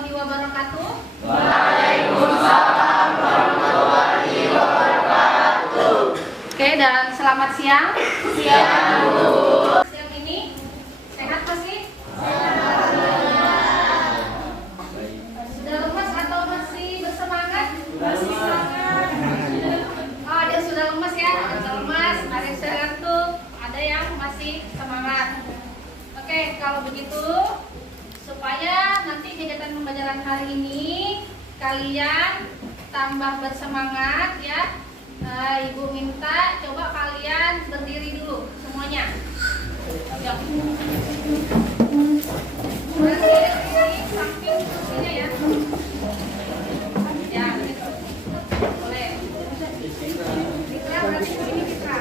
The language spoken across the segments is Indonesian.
warahmatullahi wabarakatuh. Waalaikumsalam warahmatullahi wabarakatuh. Oke, dan selamat siang. Siang, Bu. Siang ini sehat masih? Sudah lemas atau masih bersemangat? Masih semangat. Oh, ada yang sudah lemas ya? Ada yang lemas, ada yang sudah ngantuk, ada yang masih semangat. Oke, kalau begitu supaya nanti kegiatan pembelajaran hari ini kalian tambah bersemangat ya. Ibu minta coba kalian berdiri dulu semuanya. Yuk. Berdiri di samping kursinya ya. Ya, gitu. Boleh. Fitra berarti begini Fitra.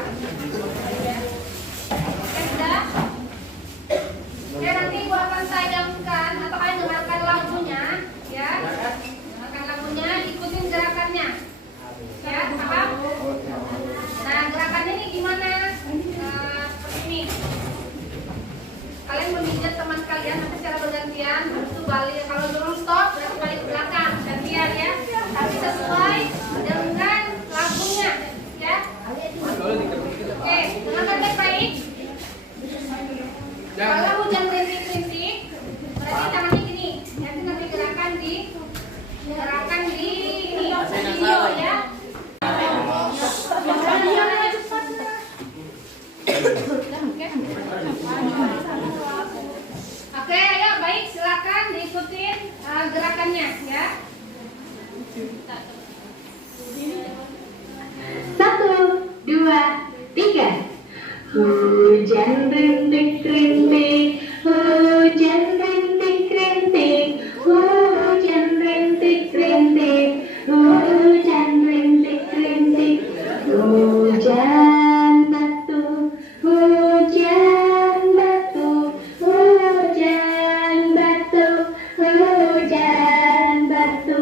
Ya. Oke, sudah. Oke, nanti Ibu akan tayangkan atau kalian dengarkan lagunya ya. Dengarkan lagunya, ikutin gerakannya. Ya, paham? Nah, gerakannya ini gimana? Seperti ini. Kalian memijat teman kalian nanti secara bergantian, habis itu balik. Kalau belum stop, berarti balik ke belakang, gantian ya. Tapi sesuai dengan lagunya, ya. Oke, dengarkan baik-baik. Kalau hujan rintik-rintik, berarti tangannya gini. Nanti gerakan di video ya. Oke, ayo baik, silakan diikutin gerakannya ya. 1, 2, 3. Hujan rintik-rintik, hujan rintik-rintik, hujan rintik-rintik, hujan rintik-rintik, hujan batu, hujan batu, hujan batu, hujan batu,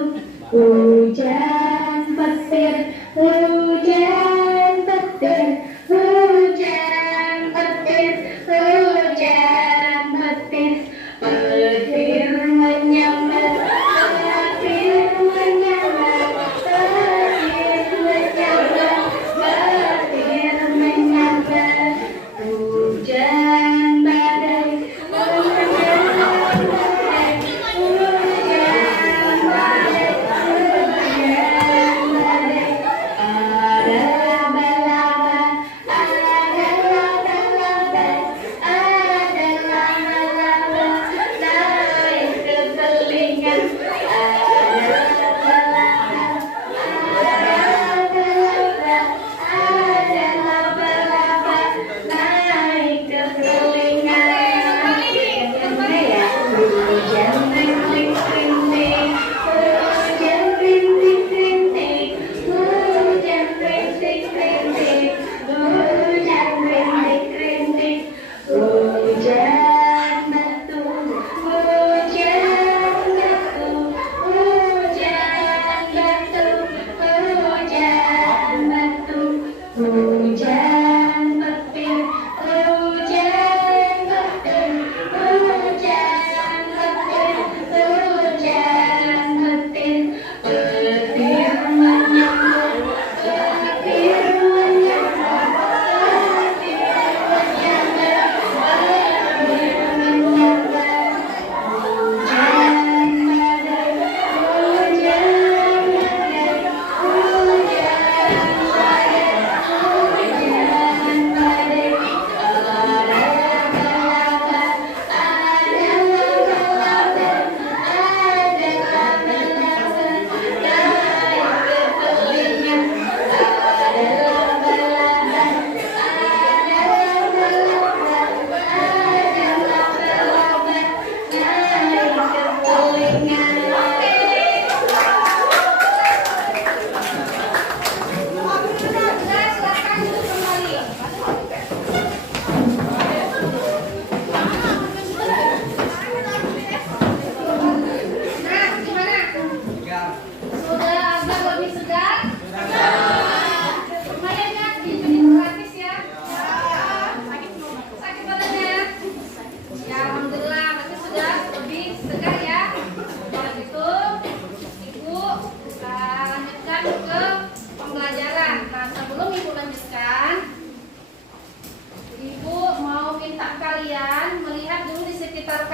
hujan petir, hujan petir, hujan petir, hujan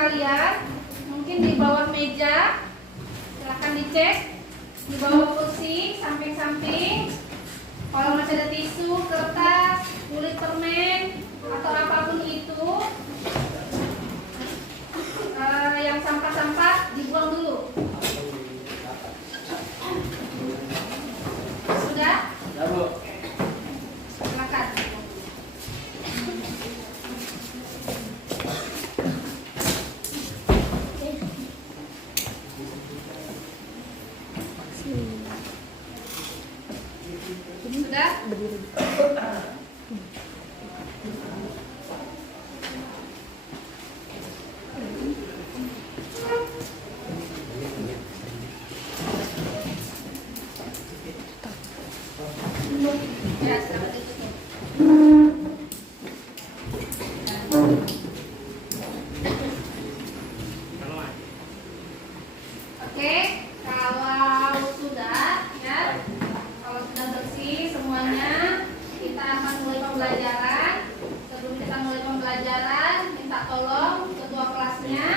kalian mungkin di bawah meja, silahkan dicek di bawah kursi, samping-samping. Kalau masih ada tisu, kertas, kulit permen atau apapun itu, yang sampah-sampah dibuang dulu. Sudah? Ya, Bu. Silakan. Sudah? Ya, silakan ditutup. Oke, kalau sudah ya, kalau sudah bersih semuanya, kita akan mulai pembelajaran. Sebelum kita mulai pembelajaran, minta tolong ketua kelasnya,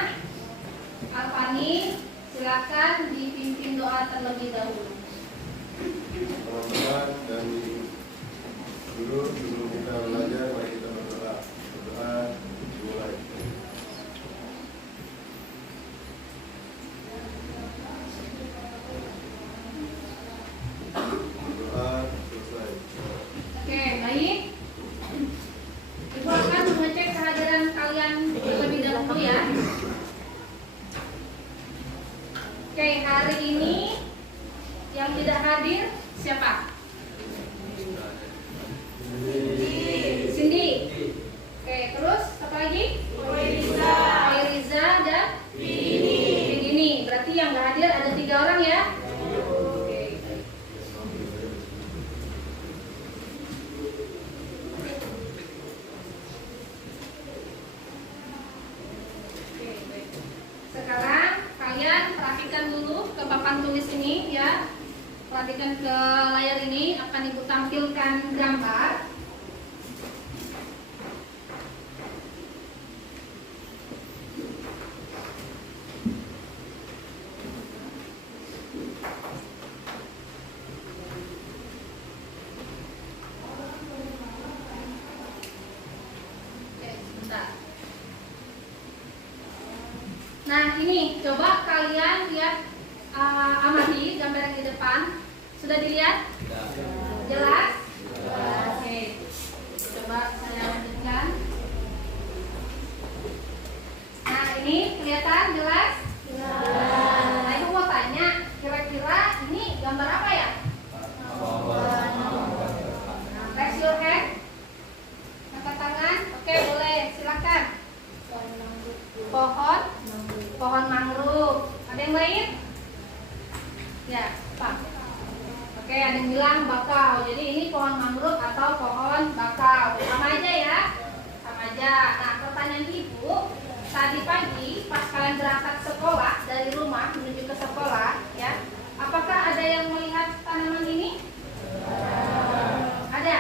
Alfani, silakan dipimpin doa terlebih dahulu. Teman-teman dan guru, sebelum kita belajar, mari kita berdoa. Berdoa dimulai. Berdoa selesai. Oke, baik. Ibu akan mengecek kehadiran kalian terlebih dahulu ya. Oke, hari ini yang tidak hadir siapa? Cindy. Oke, terus apa lagi? Riza dan Dini. Berarti yang nggak hadir ada 3 orang ya? Oke. Oke, baik. Sekarang kalian perhatikan dulu ke papan tulis ini ya. Perhatikan ke layar ini, akan Ibu tampilkan gambar. Oke, sebentar. Nah, ini coba kalian lihat, amati gambar yang di depan. Sudah dilihat? Jelas? Oke. Coba saya lanjutkan. Nah, ini kelihatan jelas? Nah, Ibu mau tanya, kira-kira ini gambar apa ya? Raise your hand. Angkat tangan. Oke, boleh. Silakan. Pohon mangrove. Ada yang lain? Ya, Pak. Oke, ada yang bilang bakau. Jadi ini pohon mangrove atau pohon bakau. Sama aja ya? Sama aja. Nah, pertanyaan Ibu, tadi pagi pas kalian berangkat sekolah dari rumah menuju ke sekolah, ya, apakah ada yang melihat tanaman ini? Ada?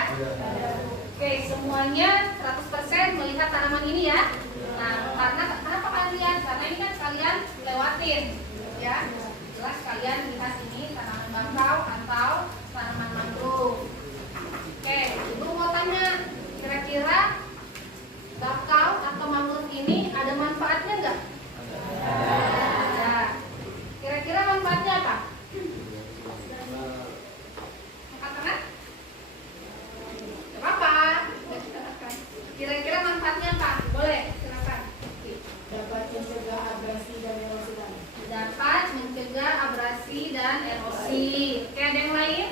Oke, semuanya 100% melihat tanaman ini ya. Nah, kenapa kalian lihat? Karena ini kan kalian lewatin, ya. Jelas kalian lihat ini tanaman bakau atau tanaman mangrove. Oke, Ibu mau tanya, kira-kira bakau atau mangrove ini ada manfaatnya nggak? Ada. Kira-kira manfaatnya apa? Angkat tangan? Gak apa-apa. Kira-kira manfaatnya apa? Boleh, silakan. Dapat mencegah abrasi dan erosi tanah. Dapat mencegah abrasi dan erosi. Oke, ada yang lain?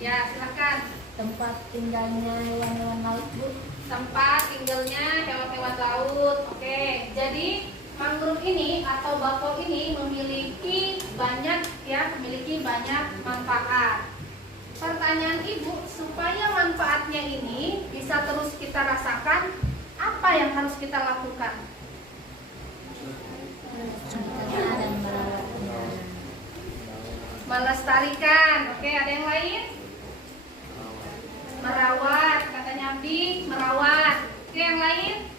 Ya, silakan. Tempat tinggalnya hewan-hewan laut, Bu. Tempat tinggalnya hewan-hewan laut. Oke, jadi mangrove ini atau bakau ini memiliki banyak manfaat. Pertanyaan Ibu, supaya manfaatnya ini bisa terus kita rasakan, apa yang harus kita lakukan? Melestarikan. Oke, ada yang lain? Merawat, katanya Abi, merawat. Oke, yang lain?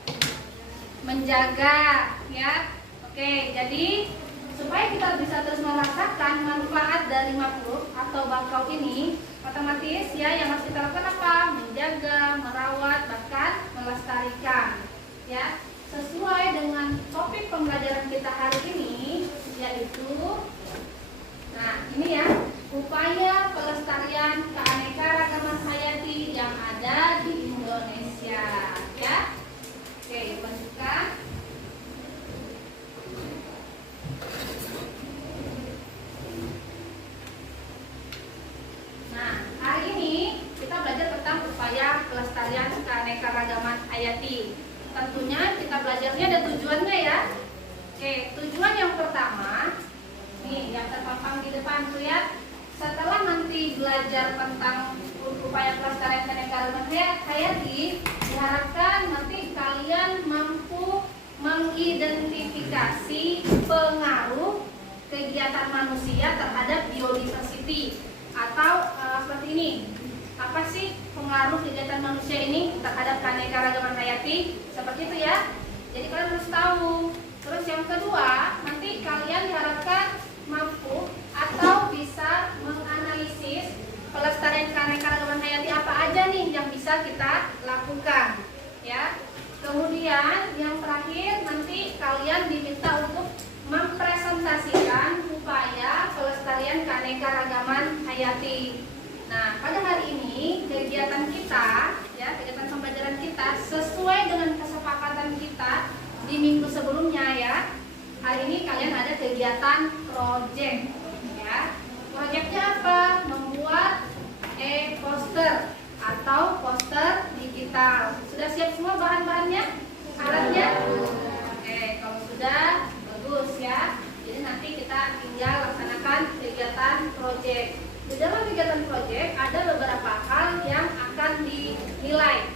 Menjaga. menjaga, ya. Oke, jadi supaya kita bisa terus merasakan manfaat dari makhluk atau bakau ini, otomatis ya yang harus kita lakukan apa? Menjaga, merawat, bahkan melestarikan, ya. Sesuai dengan topik pembelajaran kita hari ini, yaitu, nah ini ya, upaya pelestarian keanekaragaman hayati yang ada di Indonesia, ya. Oke, lanjutkan. Nah, hari ini kita belajar tentang upaya pelestarian keanekaragaman hayati. Tentunya kita belajarnya ada tujuannya ya. Oke, tujuan yang pertama, nih yang terpampang di depan tuh ya. Setelah nanti belajar tentang upaya pelestarian keanekaragaman hayati, diharapkan nanti kalian mampu mengidentifikasi pengaruh kegiatan manusia terhadap biodiversity atau seperti ini. Apa sih pengaruh kegiatan manusia ini terhadap keanekaragaman hayati? Seperti itu ya. Jadi kalian harus tahu. Terus yang kedua, nanti kalian diharapkan mampu atau bisa menganalisis pelestarian keanekaragaman hayati apa aja nih yang bisa kita lakukan, ya. Kemudian yang terakhir nanti kalian diminta untuk mempresentasikan upaya pelestarian keanekaragaman hayati. Nah, pada hari ini kegiatan kita, ya, kegiatan pembelajaran kita sesuai dengan kesepakatan kita di minggu sebelumnya ya. Hari ini kalian ada kegiatan project, ya. Projectnya apa? Membuat poster atau poster digital. Sudah siap semua bahan-bahannya, alatnya? Oke, kalau sudah bagus ya. Jadi nanti kita tinggal laksanakan kegiatan project. Di dalam kegiatan proyek ada beberapa hal yang akan dinilai,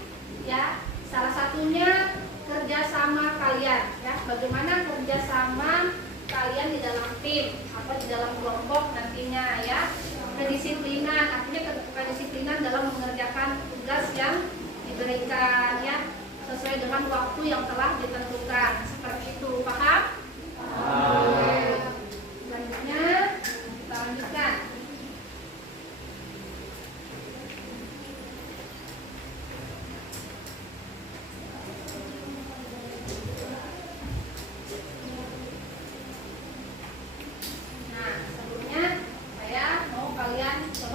ya. Salah satunya kerjasama kalian, ya. Bagaimana kerjasama kalian di dalam tim atau di dalam kelompok nantinya, ya. Kedisiplinan, artinya kedisiplinan dalam mengerjakan tugas yang diberikan, ya, sesuai dengan waktu yang telah ditentukan. Seperti itu, paham? Oke. Selanjutnya kita lanjutkan.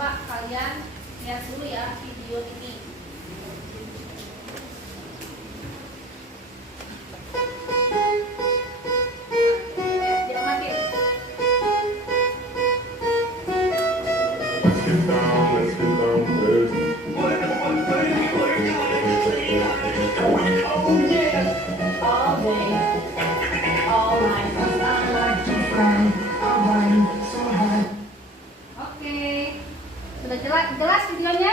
Kalian lihat dulu ya video ini. Diamatin. Let's get down, good. Oh yeah, all day, all night. I like to cry, I'm so hard. Oke, sudah jelas videonya?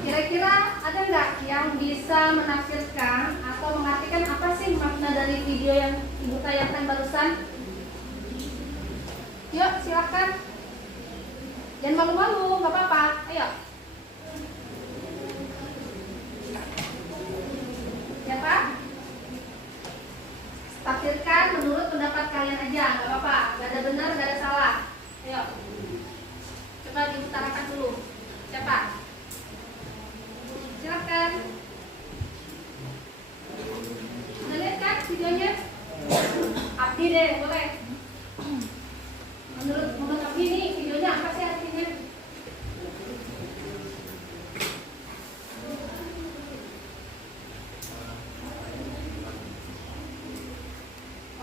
Kira-kira ada nggak yang bisa menafsirkan atau mengartikan apa sih makna dari video yang Ibu tayangkan barusan? Yuk, silakan. Jangan malu-malu, nggak apa-apa. Ayo. Siapa? Tafsirkan menurut pendapat kalian aja, nggak apa-apa. Nggak ada benar, nggak ada salah. Ayo. Coba diutarakan dulu. Siapa? Silakan. Udah lihat kan videonya? Abdi deh, boleh. Menurut Abdi nih videonya apa sih artinya?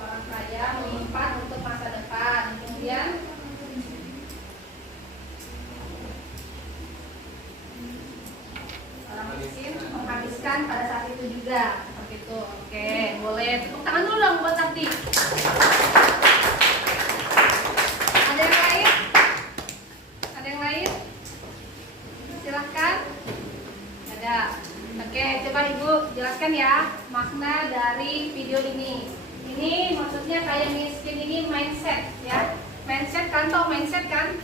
Orang kaya menyimpan untuk masa depan. Kemudian orang miskin menghabiskan pada saat itu juga. Seperti itu. Oke, boleh. Tepuk tangan dulu dong buat Abdi. Ada yang lain? Ada yang lain? Silahkan. Ada. Oke, coba Ibu jelaskan ya makna dari video ini. Ini maksudnya kaya miskin ini mindset ya. Mindset kan, tau mindset kan?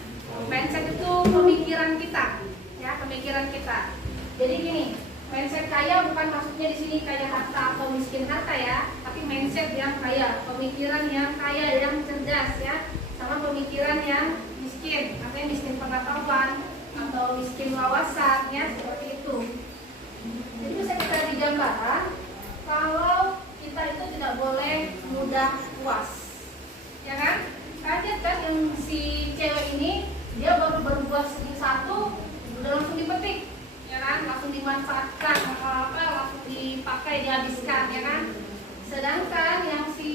Mindset itu pemikiran kita, ya, pemikiran kita. Jadi gini, Mindset kaya bukan maksudnya di sini kaya harta atau miskin harta ya, tapi mindset yang kaya, pemikiran yang kaya, yang cerdas ya, sama pemikiran yang miskin, artinya miskin pengetahuan atau miskin wawasan ya, seperti itu. Jadi bisa kita digambarkan kalau kita itu tidak boleh mudah puas, ya kan? Kaget kan yang si cewek ini dia baru berbuat satu udah langsung dipetik, ya kan? Langsung dimanfaatkan, langsung dipakai, dihabiskan, ya kan? Sedangkan yang si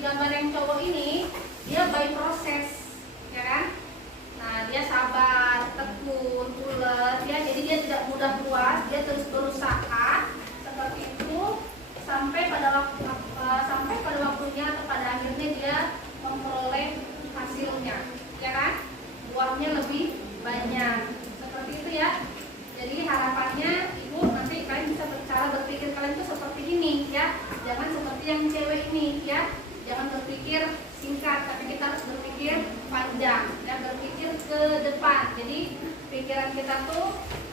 gambar yang cowok ini dia by proses, ya kan? Nah, dia sabar, tekun, ulet, ya. Jadi dia tidak mudah puas, dia terus berusaha seperti itu sampai pada waktunya atau pada akhirnya dia memperoleh hasilnya, ya kan? Buahnya lebih banyak, seperti itu ya. Jadi harapannya ibu nanti kalian bisa cara berpikir kalian itu seperti ini ya, jangan seperti yang cewek ini ya. Jangan berpikir singkat, tapi kita harus berpikir panjang dan berpikir ke depan. Jadi pikiran kita tuh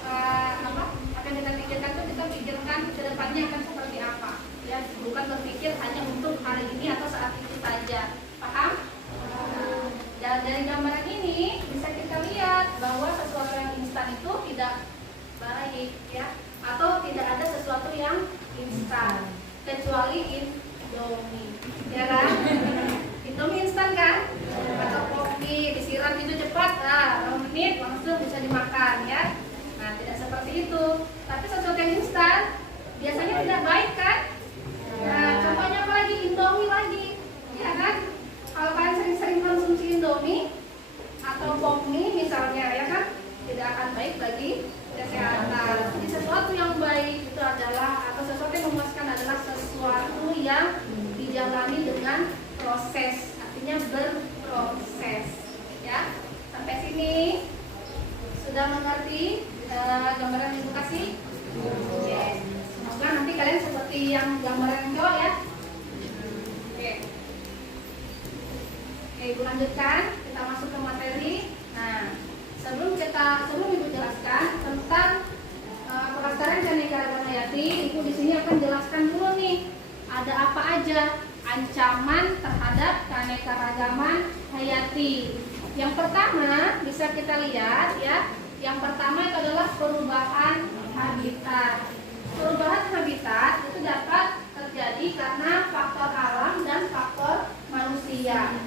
apa yang kita pikirkan tuh kita pikirkan ke depannya akan seperti apa ya, bukan berpikir hanya untuk hari ini atau saat itu saja. Paham? Dan dari gambaran ini bisa kita lihat bahwa sesuatu yang instan itu tidak baik ya, atau tidak ada sesuatu yang instan kecuali Indomie, ya kan? Indomie instan kan? Atau kopi disiram itu cepat, 6 menit langsung bisa dimakan ya. Nah, tidak seperti itu. Tapi sesuatu yang instan biasanya tidak baik kan? Nah, contohnya apa lagi? Indomie lagi, ya kan? Kalau kalian sering-sering konsumsi Indomie atau Popmie misalnya, ya kan? Tidak akan baik bagi kesehatan. Jadi sesuatu yang baik itu adalah, atau sesuatu yang memuaskan adalah sesuatu yang dijalani dengan proses, artinya berproses ya. Sampai sini sudah mengerti gambaran yang kasih? Oke. Semoga nanti kalian seperti yang gambaran cowok ya. Oke. Oke, ibu lanjutkan, kita masuk ke materi. Nah, sebelum ibu jelaskan tentang pelestarian keanekaragaman hayati, ibu di sini akan jelaskan dulu nih ada apa aja ancaman terhadap keanekaragaman hayati. Yang pertama bisa kita lihat ya, yang pertama itu adalah perubahan habitat. Perubahan habitat itu dapat terjadi karena faktor alam dan faktor manusia.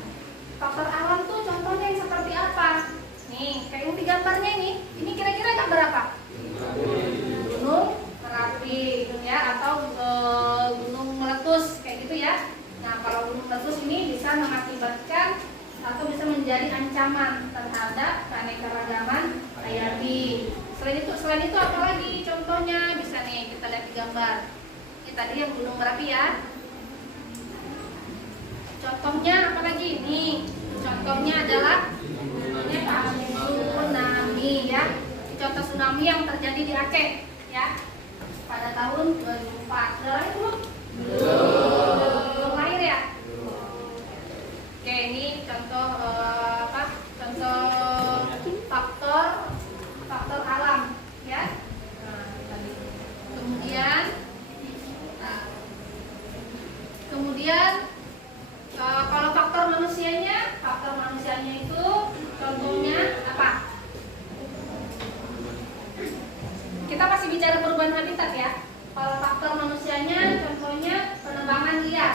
Faktor alam tuh contohnya yang seperti apa? Nih, kayak yang di gambarnya ini kira-kira gambar apa? Gunung Merapi ya, atau gunung meletus kayak gitu ya. Nah, kalau gunung meletus ini bisa mengakibatkan atau bisa menjadi ancaman terhadap keanekaragaman hayati. Selain itu apa lagi contohnya? Bisa nih kita lihat di gambar. Ini tadi yang gunung Merapi ya. Contohnya apa lagi? Nih, contohnya adalah tsunami ya. Contoh tsunami yang terjadi di Aceh ya pada tahun 2004. Sudah lahir belum? Belum lahir ya? Oke, ini contoh contoh faktor alam ya. Kemudian kalau faktor manusianya itu contohnya apa? Kita masih bicara perubahan habitat ya. Kalau faktor manusianya contohnya penebangan liar,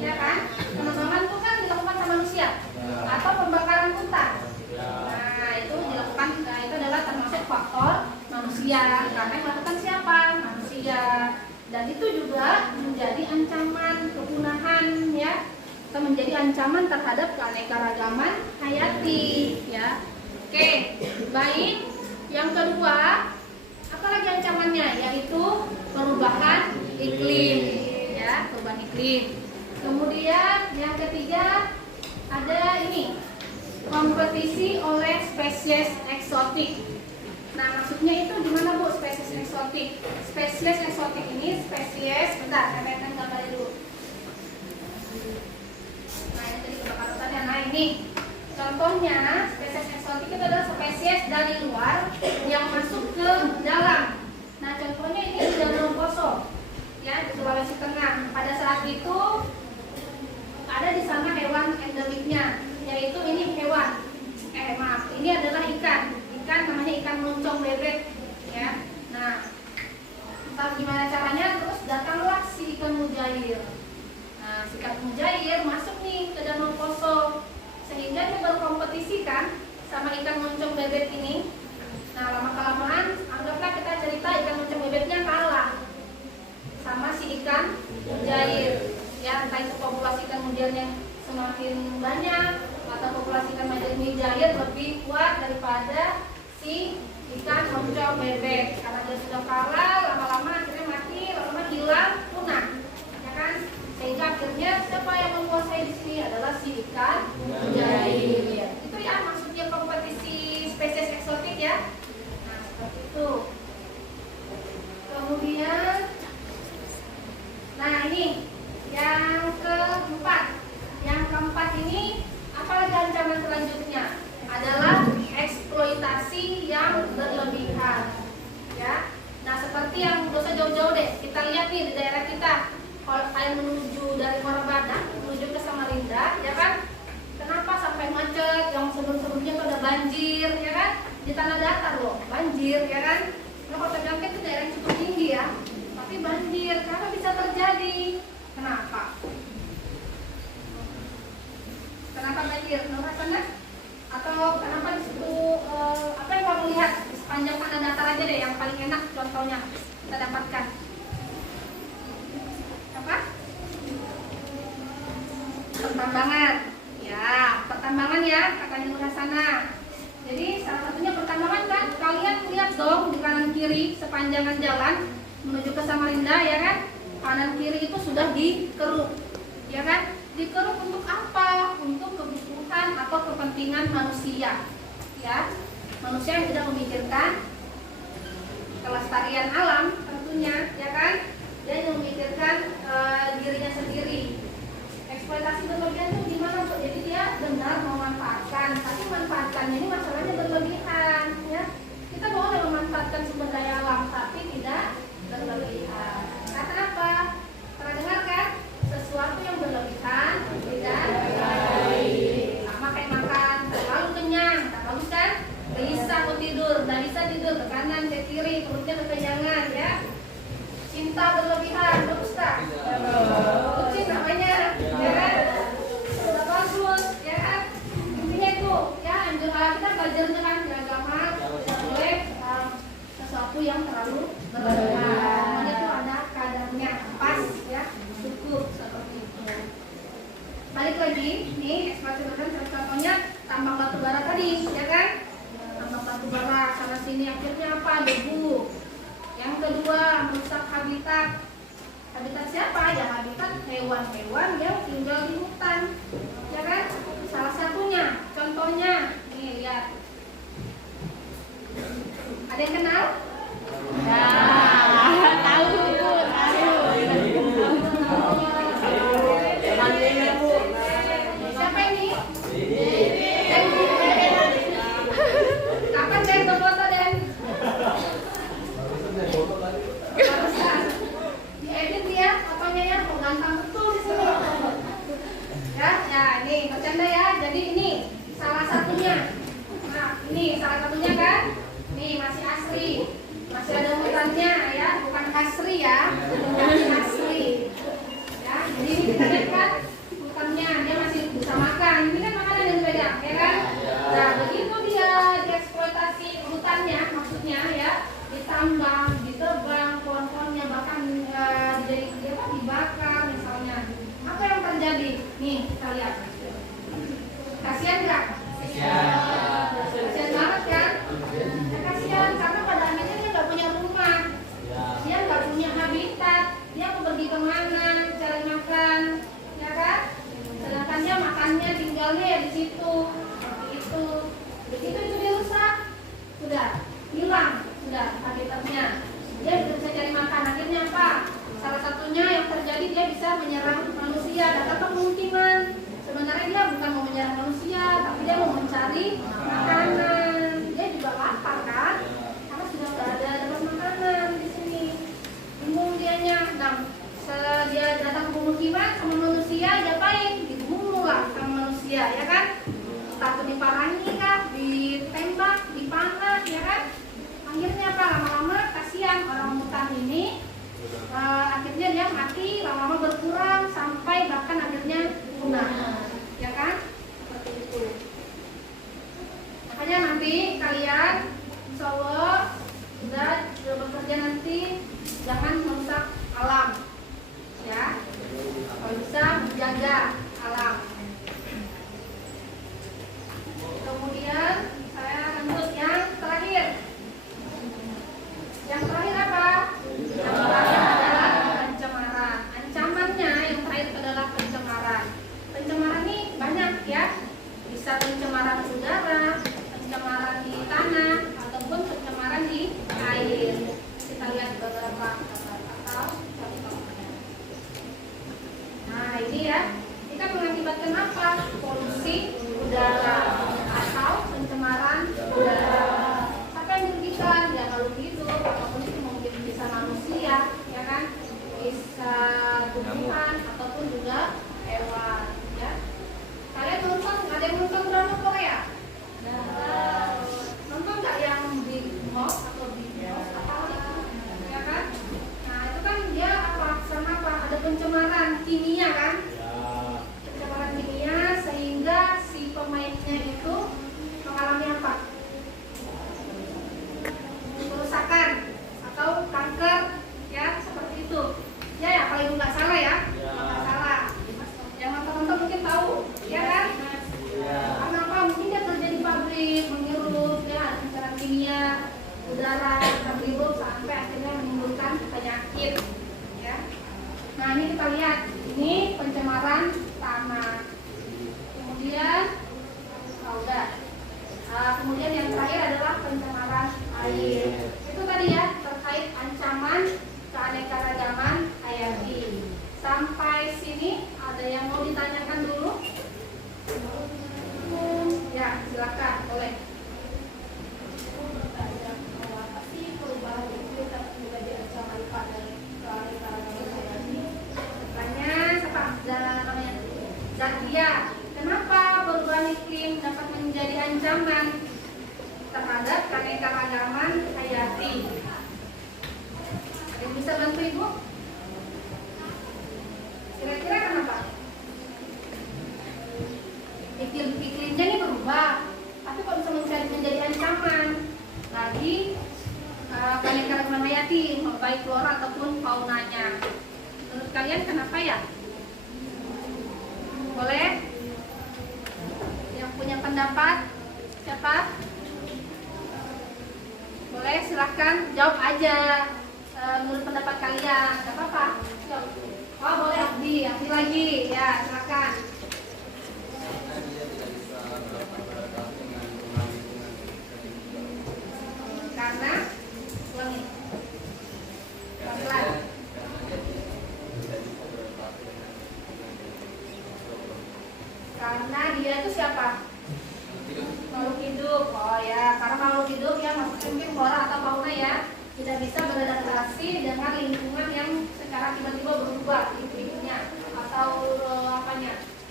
ya kan? Penebangan itu kan dilakukan sama manusia atau pembakaran hutan. Nah, itu dilakukan, itu adalah termasuk faktor manusia. Karena yang melakukan siapa? Manusia. Dan itu juga menjadi ancaman kepunahan ya, atau menjadi ancaman terhadap keanekaragaman hayati ya. Oke, baik. Yang kedua, apa lagi ancamannya? Yaitu perubahan iklim ya, perubahan iklim. Kemudian yang ketiga ada ini, kompetisi oleh spesies eksotik. Nah, maksudnya itu gimana Bu spesies eksotik? Spesies eksotik ini spesies, bentar, saya lihatkan gambarnya dulu. Nah, ini tadi kebakarannya. Nah, ini contohnya spesies eksotik itu adalah spesies dari luar yang masuk ke dalam. Nah, contohnya ini Nah, gimana caranya? Terus datanglah si ikan mujair. Nah, si ikan mujair masuk nih ke danau Poso, sehingga dia berkompetisi kan sama ikan moncong bebek ini. Nah, lama-kelamaan anggaplah kita cerita ikan moncong bebeknya kalah sama si ikan mujair. Ya, entah itu populasi ikan mujairnya semakin banyak atau populasi ikan mujair lebih kuat daripada si ikan moncong bebek. Karena dia sudah kalah, lama-lama akhirnya mati, lama-lama hilang, punah, ya kan? Sehingga akhirnya siapa yang menguasai di sini adalah si ikan mujair. Itu ya maksudnya kompetisi spesies eksotik ya. Nah, seperti itu. Kemudian, nah ini yang keempat. Yang keempat ini apalagi ancaman selanjutnya adalah eksploitasi yang berlebihan. Ya. Nah, seperti yang gak usah jauh-jauh deh. Kita lihat nih di daerah kita. Kalau kalian menuju dari Muara Badak menuju ke Samarinda, ya kan? Kenapa sampai macet? Yang sebelum-sebelumnya tuh ada banjir, ya kan? Di tanah datar loh, banjir, ya kan? Nah, Kota Jangkrik itu daerah yang cukup tinggi ya, tapi banjir. Kenapa bisa terjadi? Kenapa? Kenapa banjir? Menurut Anda? Atau kenapa di situ? Apa yang kamu lihat di sepanjang tanah datar aja deh, yang paling enak contohnya kita dapatkan? Apa? Pertambangan. Ya, pertambangan ya, kakaknya Nur Hasana. Jadi salah satunya pertambangan kan, kalian lihat dong di kanan kiri sepanjangan jalan menuju ke Samarinda, ya kan? Kanan kiri itu sudah dikeruk, ya kan? Dikeruk untuk apa? Untuk kebutuhan atau kepentingan manusia, ya. Manusia yang tidak memikirkan kelestarian alam tentunya, ya kan? Dia memikirkan dirinya sendiri. Eksploitasi berlebihan itu gimana tuh? Jadi dia benar memanfaatkan, tapi manfaatkannya ini masalahnya berlebihan, ya. Kita boleh memanfaatkan sumber daya alam, tapi tidak berlebihan. Karena apa? Pernah dengar kan? Sesuatu yang berlebihan tidak baik. Sama kayak makan, terlalu kenyang, tak bagus kan? Bisa mau tidur, tak bisa tidur, ke kanan, ke kiri, perutnya kekenyangan, ya. Cinta berlebihan, bagus tak? Bagus namanya, ya kan? Sudah bagus, ya kan? Intinya itu, ya, anjuran kita belajarnya kan agama tidak boleh sesuatu yang terlalu berlebihan. Semuanya itu ada kadarnya, pas, ya, cukup seperti itu. Balik lagi, nih eksploitasi berlebihan contohnya tambang batu bara tadi, ya kan? Tambang batu bara sana sini akhirnya apa? Debu. Yang kedua, merusak habitat. Habitat siapa? Ya habitat hewan-hewan yang tinggal di hutan, ya kan? Salah satunya, contohnya, nih lihat. Ada yang kenal? Ya, tahu Bu, tahu. Siapa ini? Den. Kapan Den foto Den? Diedit ya fotonya ya, ganteng betul di sini. Ya, ini bercanda ya. Jadi ini salah satunya. Nah, ini salah satunya kan? Nih masih asli, masih ada hutannya ya, bukan asri ya, masih asli. Ya, jadi ini kita lihat kan hutannya, dia masih bisa makan. Ini kan makanan yang dipegang, ya kan? Nah, begitu dia dieksploitasi hutannya, maksudnya ya, ditambang, ditebang, pohon-pohonnya bahkan dibakar misalnya. Apa yang terjadi? Nih kita lihat. Kasihan nggak? Kasihan banget kan? Ya, kasihan karena pada akhirnya dia nggak punya rumah, dia nggak punya habitat, dia mau pergi kemana cari makan, ya kan? Sedangkan dia makannya tinggalnya ya di situ, seperti itu. Begitu itu dia rusak, sudah hilang, sudah habitatnya. Dia bisa cari makan, akhirnya apa? Salah satunya yang terjadi dia bisa menyerang manusia. Ada kemungkinan sebenarnya dia bukan mau menyerang manusia, tapi dia mau mencari makanan. Dia juga lapar kan? Karena sudah nggak ada dapat makanan di sini. Bingung dianya. Nah, dia datang ke pemukiman sama manusia, diapain? Dibunuh lah sama manusia, ya kan? Takut diparangi kah? Ditembak, dipanah, ya kan? Akhirnya apa? Lama-lama kasihan orang hutan ini mati, lama-lama berkurang sampai bahkan akhirnya punah, ya kan? Seperti itu. Makanya nanti kalian, insya Allah sudah bekerja nanti jangan merusak alam, ya. Kalau bisa menjaga alam. Kemudian saya lanjut yang terakhir. Yang terakhir apa? Yang terakhir adalah pencemaran. Ancamannya yang terakhir adalah pencemaran. Pencemaran ini banyak ya. Bisa pencemaran udara, pencemaran di tanah, ataupun pencemaran di air. Kita lihat beberapa atau contohnya. Nah ini ya, ini kan mengakibatkan apa? Polusi udara atau pencemaran udara. Apa yang dirugikan? Ya kalau hidup, ataupun itu mungkin bisa manusia, ya kan? Bisa tumbuhan ataupun juga hewan, ya. Kalian nonton? Ada yang nonton drama Korea? Nonton nggak yang Big Mouth atau Big Mouth apa itu? Ya kan? Nah itu kan dia apa? Karena apa? Ada pencemaran kimia kan? Pencemaran kimia sehingga si pemainnya itu mengalami apa? Kerusakan atau kanker, ya seperti itu. Ya kalau ibu nggak salah ya, nggak salah. Yang nonton mungkin tahu, ya kan? Karena apa? Mungkin dia kerja di pabrik, menghirup, ya pencemaran kimia udara terhirup sampai akhirnya menimbulkan penyakit, ya. Nah ini kita lihat, ini pencemaran tanah. Kemudian, udah. Kemudian yang terakhir adalah pencemaran air. Itu tadi ya terkait ancaman keanekaragaman hayati. Sampai sini ada yang mau ditanyakan dulu? Ya silakan, boleh. Apa sih perubahan iklim dan menjadi ancaman keanekaragaman hayati? Tanya siapa? Namanya Zakia. Kenapa perubahan iklim dapat menjadi ancaman terhadap keanekaragaman hayati? Ada yang bisa bantu ibu? Kira-kira kenapa? Iklimnya ini berubah, tapi kok bisa menjadi ancaman bagi keanekaragaman hayati, baik flora ataupun faunanya. Menurut kalian kenapa ya? Boleh? Yang punya pendapat siapa? Boleh silahkan jawab aja menurut pendapat kalian, gak apa-apa. Oh boleh Abdi lagi, ya silahkan. Karena ulangi pelan-pelan. Karena dia itu siapa? Makhluk hidup. Oh ya, karena makhluk hidup ya mungkin flora atau fauna ya tidak bisa beradaptasi dengan lingkungan yang secara tiba-tiba berubah iklimnya atau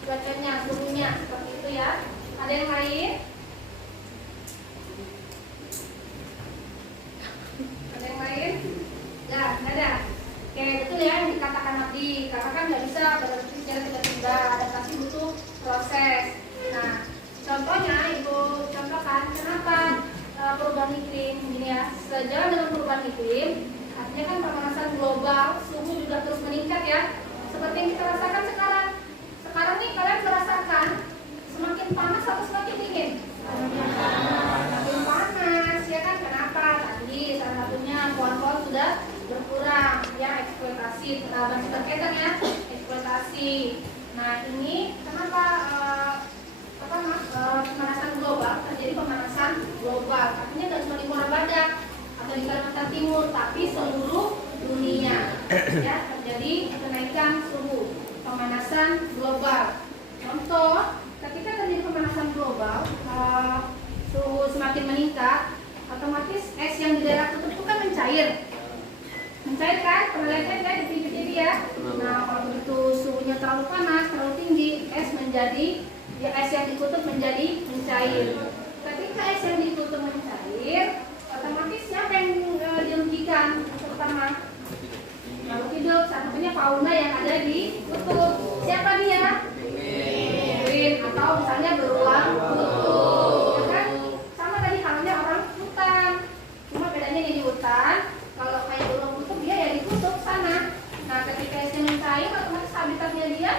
cuacanya, suhunya seperti itu ya. Ada yang lain? Ada yang lain? Ya, nggak ada. Oke, betul ya yang dikatakan Abdi. Karena kan nggak bisa beradaptasi secara tiba-tiba, adaptasi butuh proses. Nah, contohnya ibu contohkan kenapa perubahan iklim gini ya. Sejalan dengan perubahan iklim, artinya kan pemanasan global, suhu juga terus meningkat ya. Seperti yang kita rasakan sekarang. Sekarang nih kalian merasakan semakin panas atau semakin dingin? Semakin panas, ya kan? Kenapa? Tadi salah satunya pohon-pohon sudah berkurang, ya eksploitasi, masih berkaitan ya eksploitasi. Nah ini kenapa pemanasan global terjadi pemanasan global? Artinya tidak cuma di Muara Badak atau di Kalimantan Timur, tapi seluruh dunia ya terjadi kenaikan suhu pemanasan global. Contoh, ketika terjadi pemanasan global, suhu semakin meningkat, otomatis es yang di daerah kutub itu kan mencair kan? Pernah lihat kan di TV ya? Nah kalau begitu suhunya terlalu panas, terlalu tinggi, es yang di kutub menjadi mencair. Ketika es yang di kutub mencair, otomatis siapa yang dirugikan? Terutama makhluk hidup, salah satunya fauna yang ada di kutub. Siapa dia? Penguin, atau misalnya beruang kutub, ya kan? Sama tadi halnya orang hutan. Cuma bedanya di hutan, kalau kayak beruang kutub dia ya di kutub sana. Nah, ketika esnya mencair, otomatis habitatnya dia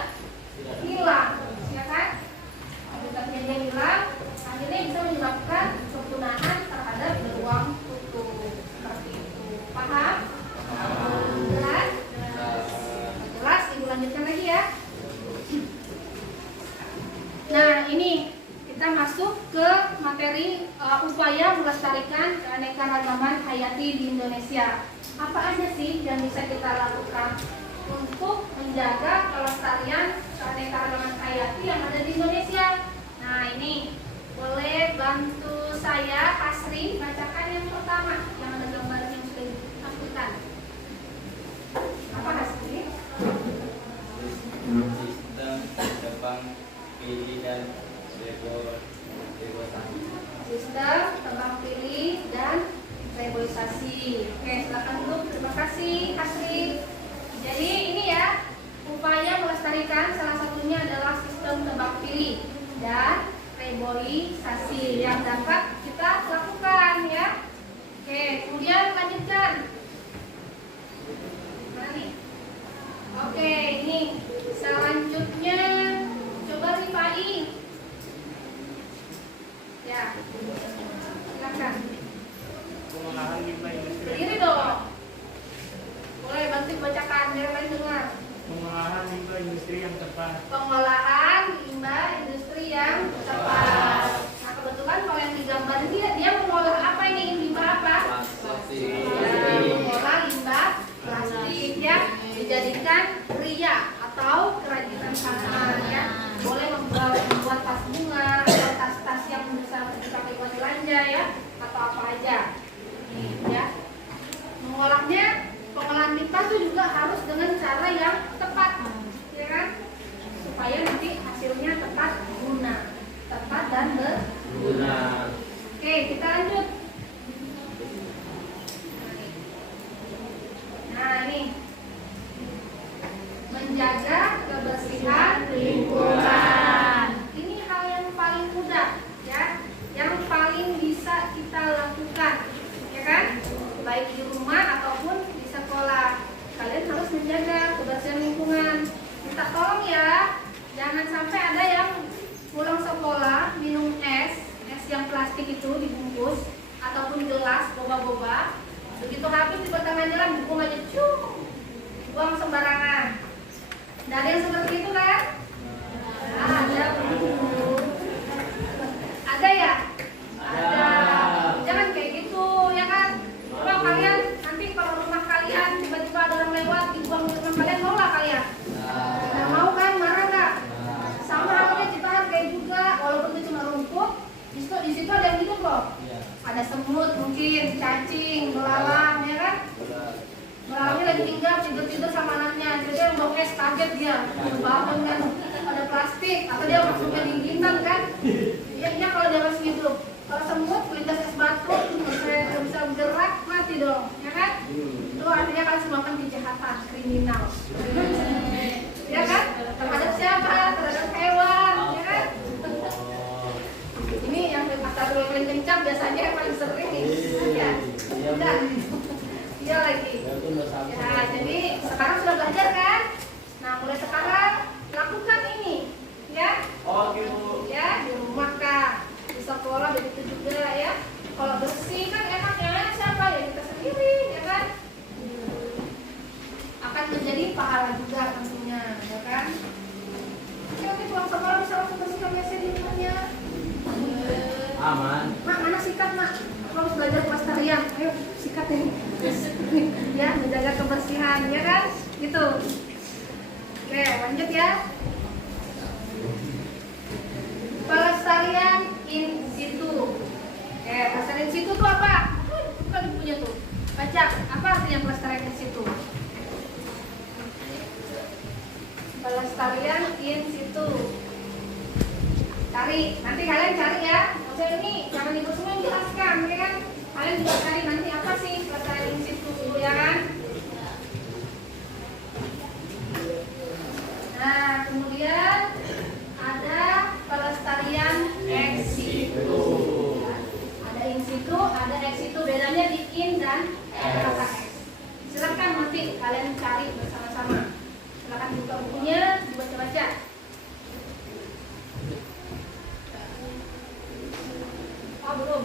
hilang, ya kan? Habitatnya dia hilang, akhirnya bisa menyebabkan kepunahan terhadap beruang kutub. Seperti itu. Paham? Jelas? Jelas, ibu lanjutkan lagi ya. Nah, ini kita masuk ke materi upaya melestarikan keanekaragaman hayati di Indonesia. Apa aja sih yang bisa kita lakukan untuk menjaga kelestarian keanekaragaman hayati yang ada di Indonesia? Nah, ini boleh bantu saya Hasri bacakan yang pertama yang ada gambarnya yang sudah ditampilkan. Apa Hasri? Sistem tebang pilih dan reboisasi. Sistem tebang pilih dan reboisasi. Oke, silakan dulu. Terima kasih Hasri. Jadi ini ya, upaya melestarikan salah satunya adalah sistem tebang pilih dan reboisasi yang dapat kita lakukan ya. Oke, kemudian lanjutkan. Mana nih? Oke, ini selanjutnya coba Rifai. Ya, silakan. Pengolahan limbah industri. Berdiri dong. Boleh bantu bacakan biar lain dengar. Pengolahan limbah industri yang tepat. Pengolahan limbah industri yang tepat. Nah, kebetulan kalau yang digambar dia mengolah apa ini? Limbah apa? Ya, mengolah limbah plastik ya, dijadikan ria atau kerajinan tangan ya. Boleh membuat tas bunga atau tas-tas yang bisa dipakai buat belanja ya, atau apa aja. Nih, ya. Mengolahnya, pengolahan limbah itu juga harus dengan cara yang tepat, ya kan? Supaya nanti hasilnya tepat guna, tepat dan berguna. Oke, kita lanjut. Nah, ini menjaga kebersihan lingkungan. Ini hal yang paling mudah, ya, yang paling bisa kita lakukan, ya kan? Baik di rumah ataupun di sekolah, kalian harus menjaga kebersihan lingkungan. Minta tolong ya, jangan sampai ada yang pulang sekolah minum es yang plastik itu dibungkus ataupun gelas boba-boba. Begitu habis di pertengahan jalan buang aja, buang sembarangan. Nah, ada yang seperti itu kan? Ada. Ada ya? Ada. Jangan kayak gitu, ya kan? Coba kalian nanti kalau rumah kalian tiba-tiba ada orang lewat dibuang di rumah kalian, mau nggak kalian? Nggak mau kan? Marah nggak? Sama halnya kita kayak juga, walaupun itu cuma rumput, di situ ada yang hidup loh. Ada semut mungkin, cacing, belalang, ya kan? Belalangnya lagi tidur sama anaknya, jadi yang bawa es kaget dia, bangun kan, ada plastik, atau dia maksudnya dinginan kan? Iya kalau dia masih hidup. Kalau semut lintas es batu, bisa bergerak, mati dong, ya kan? Itu artinya kan sebuah kejahatan, kriminal, ya kan? Terhadap siapa? Terhadap hewan, ya kan? Ini yang kata paling kencang biasanya yang paling sering nih, ya, udah, iya lagi. Ya, jadi sekarang sudah belajar kan? Nah, mulai sekarang lakukan ini, ya. Oke Bu. Ya, di rumah kak, di sekolah begitu juga ya. Kalau bersih kan enaknya siapa ya, kita sendiri, ya kan? Akan menjadi pahala juga tentunya, ya kan? Oke, pulang sekolah bisa langsung bersihkan WC di rumahnya. Aman. Mak, mana sikat mak? Harus belajar pelestarian. Ayo sikat ini. Ya, menjaga kebersihan, ya kan? Gitu. Oke, lanjut ya. Pelestarian in situ. Oke, pelestarian in situ tuh apa? Bukan punya tuh. Baca, apa artinya pelestarian in situ? Pelestarian in situ. Cari, nanti kalian cari ya. Maksudnya ini jangan ibu semua yang jelaskan, ya kan? Kalian juga cari nanti apa sih pelestarian in situ, ya kan? pertama. Silakan buka bukunya, dibaca-baca. Oh, belum.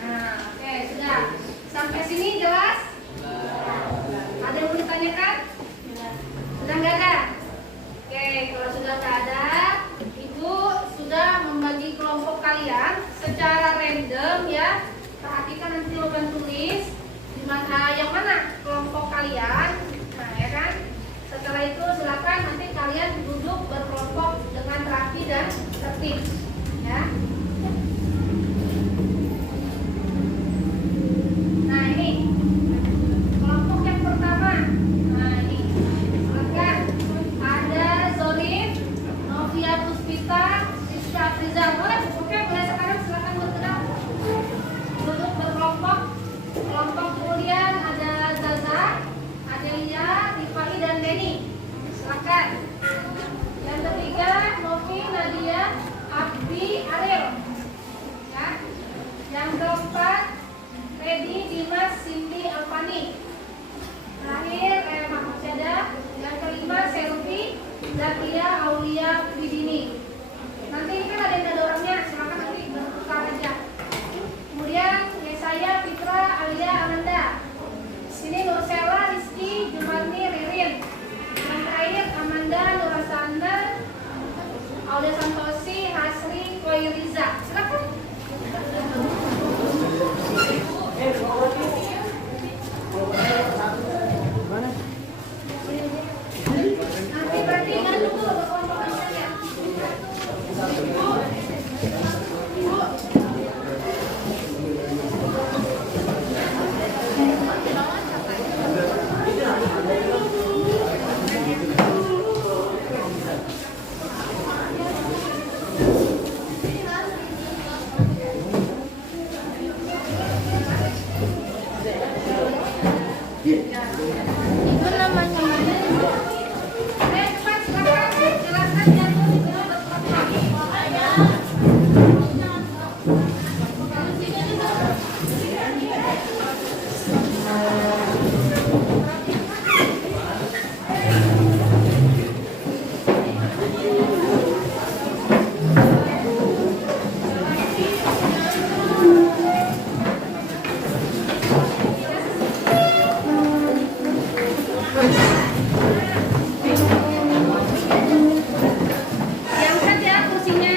Nah, oke, sudah. Sampai sini jelas? Ada yang mau ditanyakan? Sudah nggak ada? Oke, kalau sudah nggak ada, Ibu sudah membagi kelompok kalian secara random ya. Perhatikan nanti logam tulis di mana yang mana kelompok kalian. Nah, ya kan? Setelah itu silakan nanti kalian duduk berkelompok dengan rapi dan tertib, ya. Nah, ini kelompok yang pertama. Nah, ini silakan ada Zorif, Novia Puspita, Rizka Afrizal. Oke, mulai sekarang silakan bergerak. Duduk berkelompok. Kelompok kemudian ada Zaza, Adelia, Rifai dan Denny. Silakan. Yang ketiga Novi, Nadia, Abdi, Ariel. Ya. Yang keempat Redi, Dimas, Cindy, Alfani. Terakhir Mahmud Syada. Yang kelima Selvi, Zakia, Aulia, Widini. Nanti ini kan ada orangnya, silakan nanti bertukar aja. Kemudian Yesaya, Fitra, Alia, Amanda. Sini Nursela, Rizky, Jumarni, Ririn. Yang terakhir Amanda, Nurasana, Aulia Santosi, Hasri, Koiriza. Silakan. Nanti berarti kan dulu kelompok saja. Cepat silakan jelaskan jadwal di diangkat ya kursinya.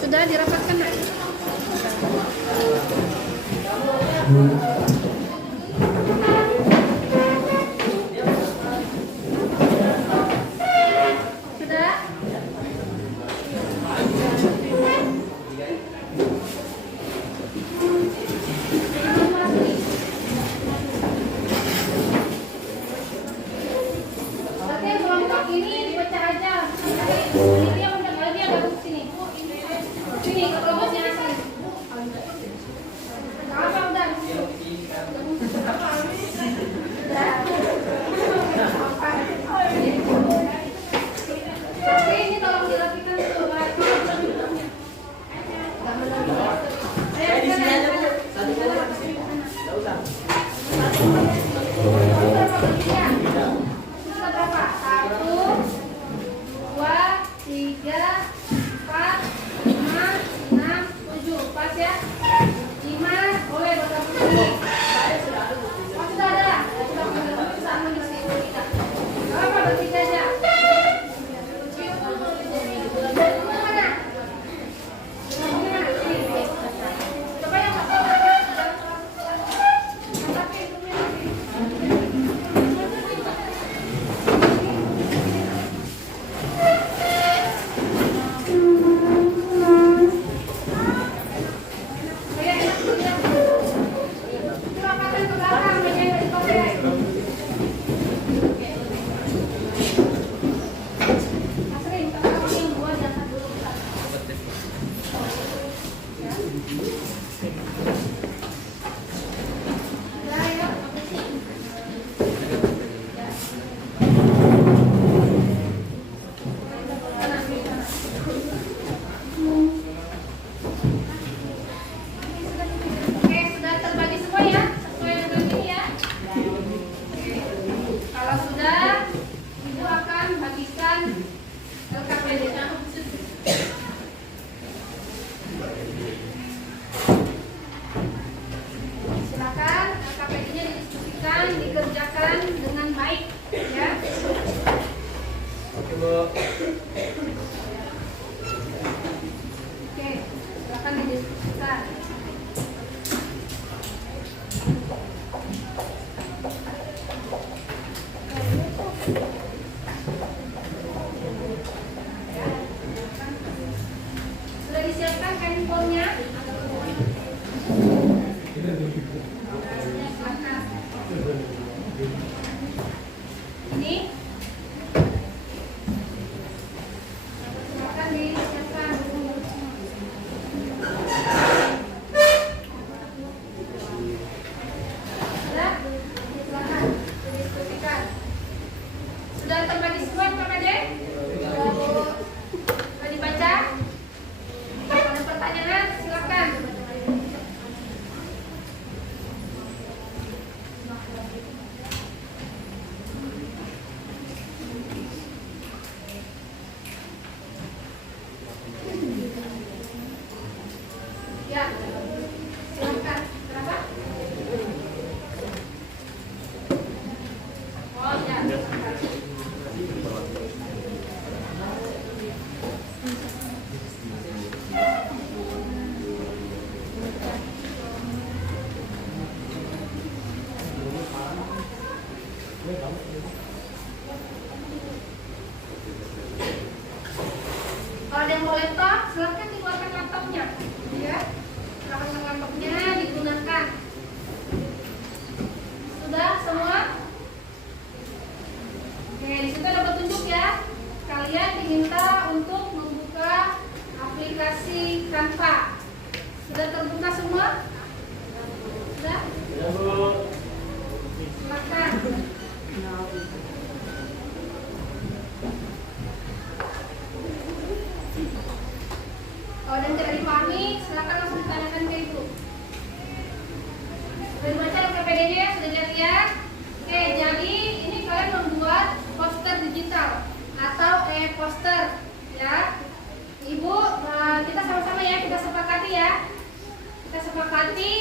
Sudah dirapatkan, Nak? Sudah? Oke, kelompok ini dipecah aja. Ini dia undang lagi yang gabung sini. Sini ke kelompoknya asli. Apa udah? disiapkan handphonenya? Ini silakan disiapkan. Sudah? Silakan didiskusikan. Sudah terbagi semua KPD? Sudah dibaca? Kalau ada pertanyaan silakan. Ya, silakan. Kenapa? Oh ya. Kalau ada yang mau laptop, silakan dikeluarkan laptopnya, ya. Silakan laptopnya digunakan. Sudah semua? Oke, di situ ada petunjuk ya. Kalian diminta untuk membuka aplikasi Canva. Sudah terbuka semua? Sudah? Silakan. Kalau ada yang tidak dipahami, silakan langsung ditanyakan ke Ibu. Sudah dibaca LKPD-nya ya? Sudah dilihat? Oke, jadi ini kalian membuat poster digital atau poster ya. Ibu, kita sama-sama ya, kita sepakati ya. Kita sepakati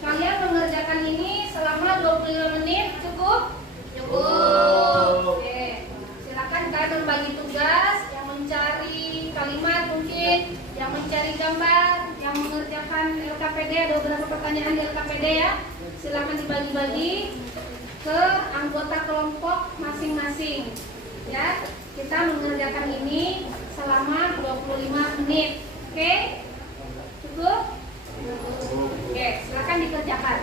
kalian mengerjakan ini selama 25 menit, cukup? Cukup. Oke. Silakan kalian membagi tugas, yang mencari kalimat mungkin, yang mencari gambar, yang mengerjakan LKPD, ada beberapa pertanyaan di LKPD ya. Silakan dibagi-bagi ke anggota kelompok masing-masing. Ya, kita mengerjakan ini selama 25 menit. Oke? Cukup? Oke, silakan dikerjakan.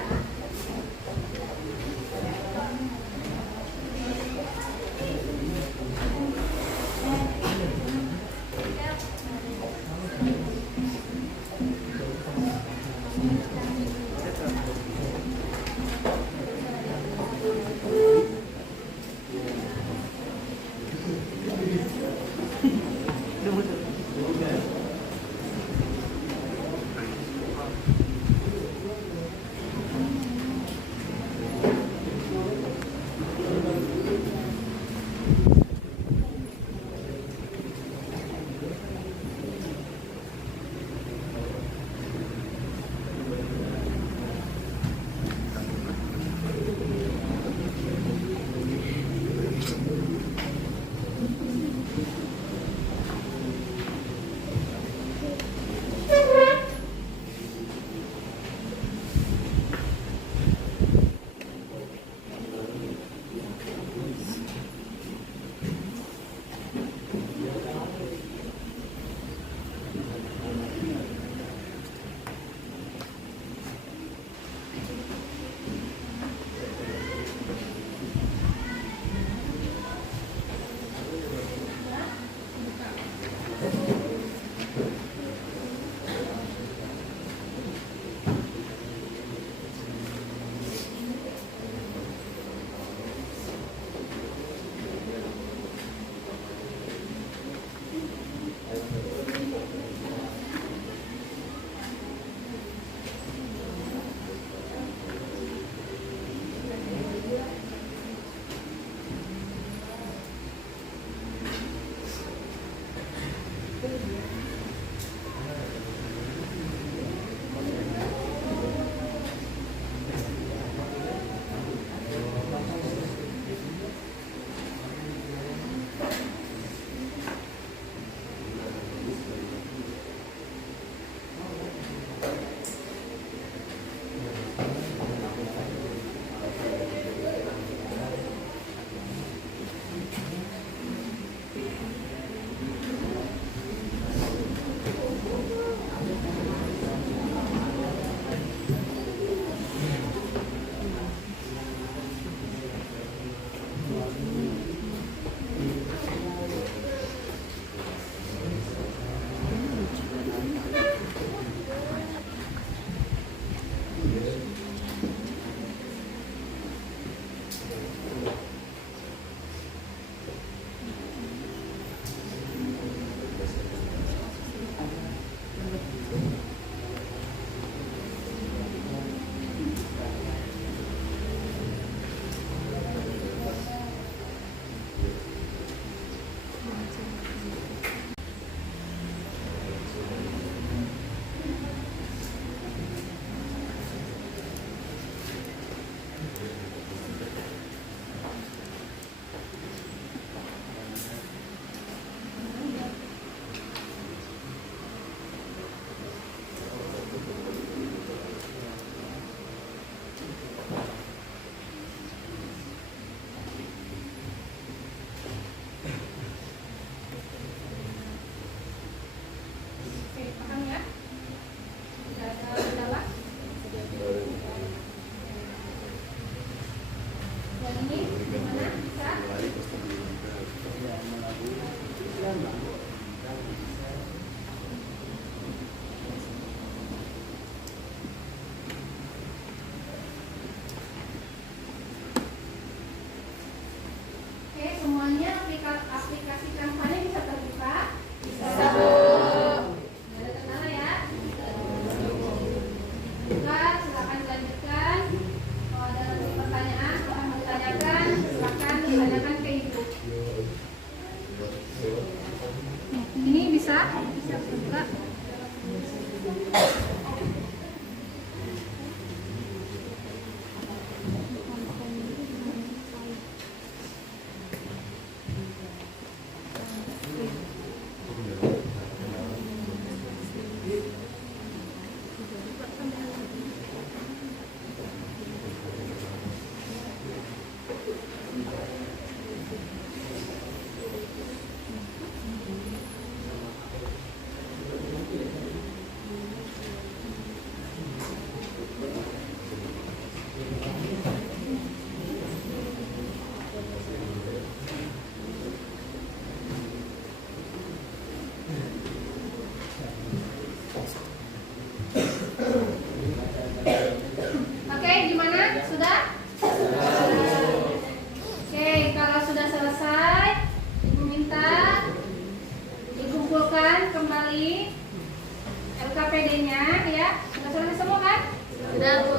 Sudah Bu,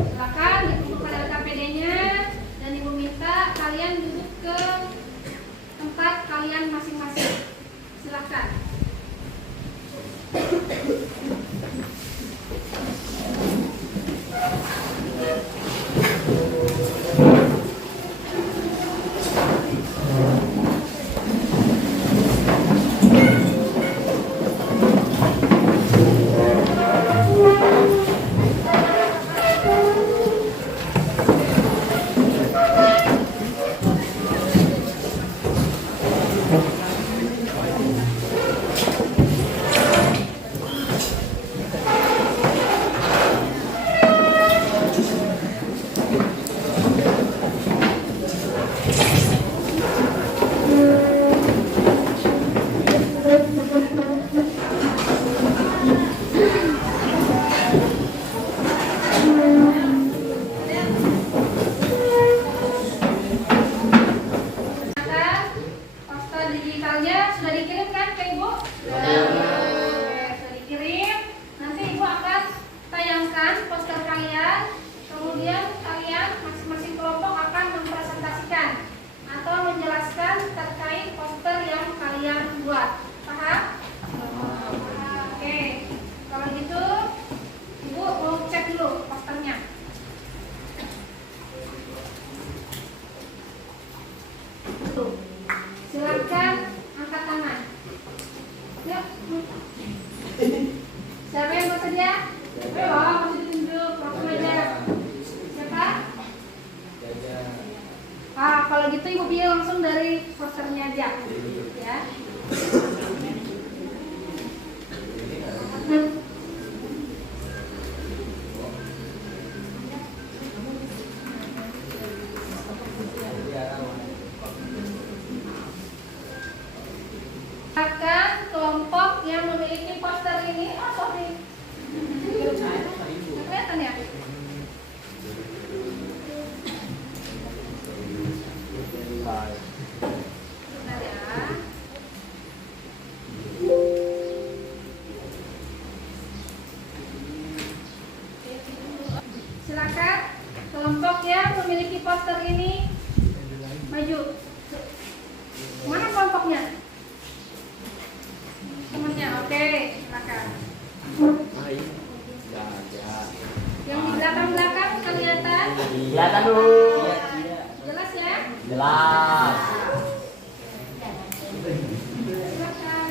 silakan dikumpulkan LKPD-nya dan Ibu minta kalian duduk ke tempat kalian masing-masing. Silakan. Poster digitalnya sudah dikirim kan ke Ibu? Sudah dikirim. Nanti Ibu akan tayangkan poster kalian. Kemudian kalian masing-masing kelompok akan mempresentasikan atau menjelaskan terkait poster yang kalian buat. Paham? Oke. Kalau gitu Ibu mau cek dulu posternya. Tuh. Silakan angkat tangan. Yuk. Siapa yang bersedia? Ayo, masih ditunjuk. Langsung aja. Siapa? Kalau gitu Ibu pilih langsung dari posternya aja. Ya. Silakan kelompok yang memiliki poster ini. Sorry. Kelihatan ya? Bentar ya. Silakan kelompok yang memiliki poster ini maju. Mana kelompoknya? Temennya, oke, silakan. Yang di belakang-belakang kelihatan? Kelihatan dulu. Jelas ya? Jelas. Silakan.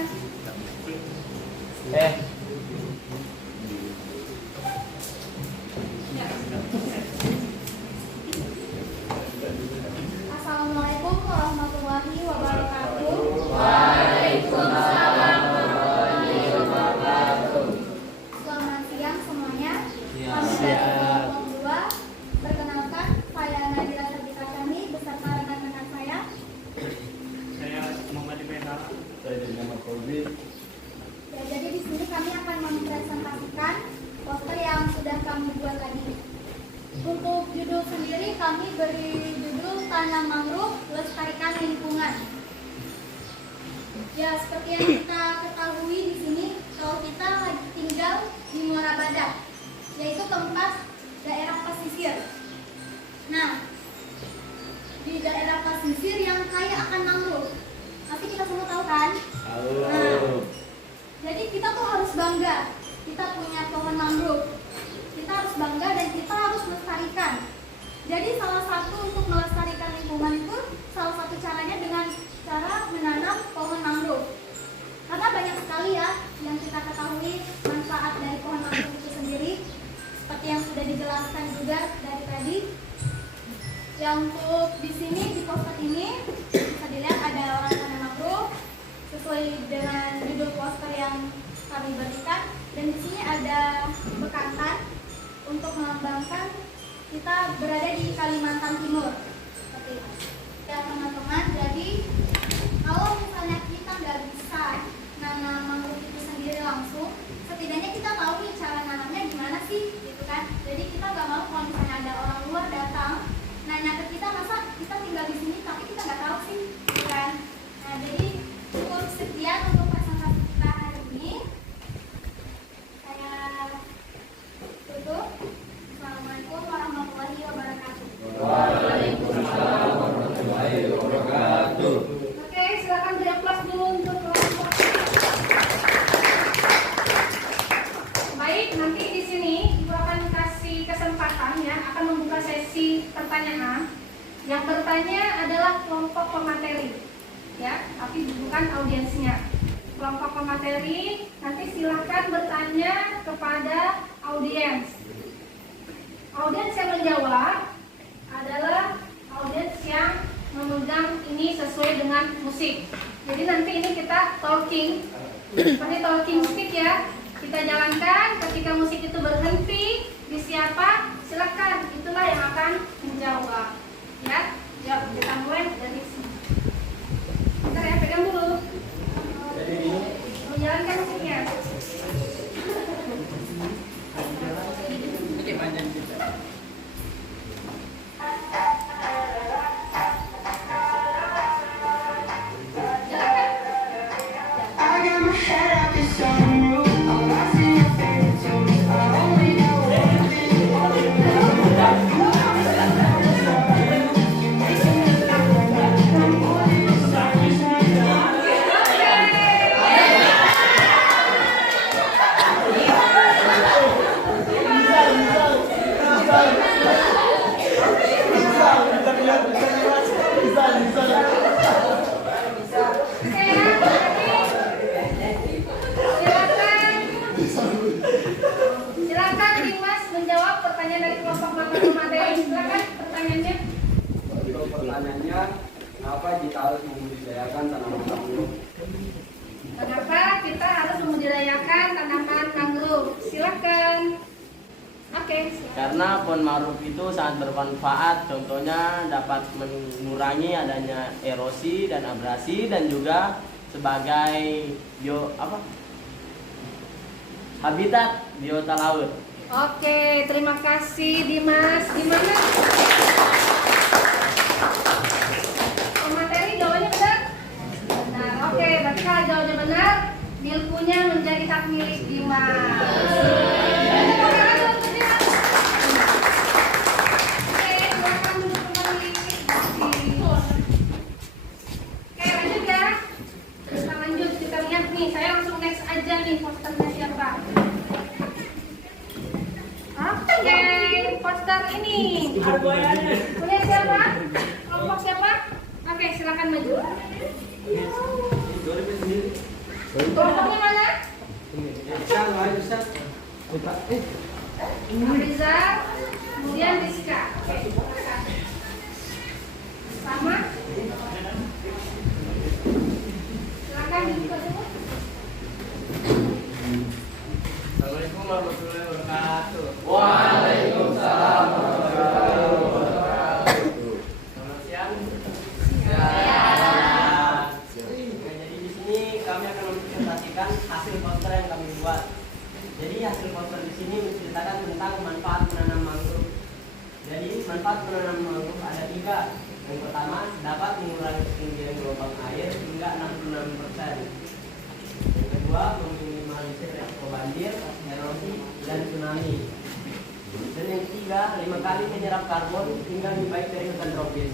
Assalamualaikum warahmatullahi wabarakatuh. Waalaikumsalam. Selamat siang semuanya. Kami Siang. dari kelompok 2. Perkenalkan, saya Nadira Sabita Kami beserta rekan-rekan saya. Saya Muhammad Ibn Saya dengan Kobi. Ya, jadi di sini kami akan mempresentasikan poster yang sudah kami buat tadi. Untuk judul sendiri kami beri judul Tanam Mangrove Lestarikan Lingkungan. Ya, seperti yang kita ketahui di sini, kalau kita lagi tinggal di Muara Badak, yaitu tempat daerah pesisir. Nah, di daerah pesisir yang kaya akan mangrove, pasti kita semua tahu kan? Halo. Jadi kita tuh harus bangga, kita punya pohon mangrove. Kita harus bangga dan kita harus melestarikan. Jadi salah satu untuk melestarikan lingkungan itu, salah satu caranya dengan cara menanam pohon mangrove. Karena banyak sekali ya yang kita ketahui manfaat dari pohon mangrove itu sendiri. Seperti yang sudah dijelaskan juga dari tadi. Yang untuk di sini di poster ini bisa dilihat ada orang tanam mangrove sesuai dengan judul poster yang kami berikan. Dan di sini ada bekantan untuk melambangkan kita berada di Kalimantan Timur. Seperti itu. Ya teman-teman, jadi kalau misalnya kita nggak bisa nanam mangrove itu sendiri langsung, setidaknya kita tahu nih cara nanamnya gimana sih, gitu kan? Jadi kita nggak mau kalau misalnya ada orang luar datang nanya ke kita, masa kita tinggal di sini tapi kita nggak tahu sih, gitu kan? Nah, jadi cukup sekian untuk presentasi kita hari ini. Saya tutup. pertanyaan. Yang bertanya adalah kelompok pemateri, ya, tapi bukan audiensnya. Kelompok pemateri nanti silahkan bertanya kepada audiens. Audiens yang menjawab adalah audiens yang memegang ini sesuai dengan musik. Jadi nanti ini kita talking, seperti talking stick ya. Kita jalankan, ketika musik itu berhenti di siapa, silakan, itulah yang akan menjawab. Ya, kita mulai dari sini. Bentar ya, pegang dulu. Menjalankan musiknya. I got my head out the sunroof. All I see is fairy tales. I only know one thing. You make me feel like I'm more than a Silakan Dimas menjawab pertanyaan dari kelompok materi. Silakan pertanyaannya. Pertanyaannya, kenapa kita harus membudidayakan tanaman mangrove? Kenapa kita harus membudidayakan tanaman mangrove? Silakan. Oke. Karena pohon mangrove itu sangat bermanfaat. Contohnya dapat mengurangi adanya erosi dan abrasi dan juga sebagai habitat biota laut. Oke, terima kasih Dimas. Gimana? Pemateri jawabannya benar? Benar. Oke, berarti kalau jawabannya benar, milkunya menjadi hak milik Dimas. Oke, silakan duduk kembali. Oke, lanjut ya. Kita lanjut, kita lihat nih. Saya langsung next aja nih posternya siapa. Oke, poster ini. Punya siapa? Kelompok siapa? Oke, silakan maju. Kelompoknya mana? Rizal, kemudian Rizka. Oke, silakan. Sama. Silakan dibuka dulu. Assalamualaikum warahmatullahi wabarakatuh. Waalaikumsalam warahmatullahi wabarakatuh. Selamat siang. Jadi di sini kami akan mempresentasikan hasil poster yang kami buat. Jadi hasil poster di sini menceritakan tentang manfaat menanam mangrove. Jadi manfaat menanam mangrove ada 3. Yang pertama, dapat mengurangi ketinggian gelombang air hingga 66%. Yang kedua, meminimalisir resiko banjir, erosi, dan tsunami. Dan yang ketiga, 5 kali menyerap karbon hingga lebih baik dari hutan tropis.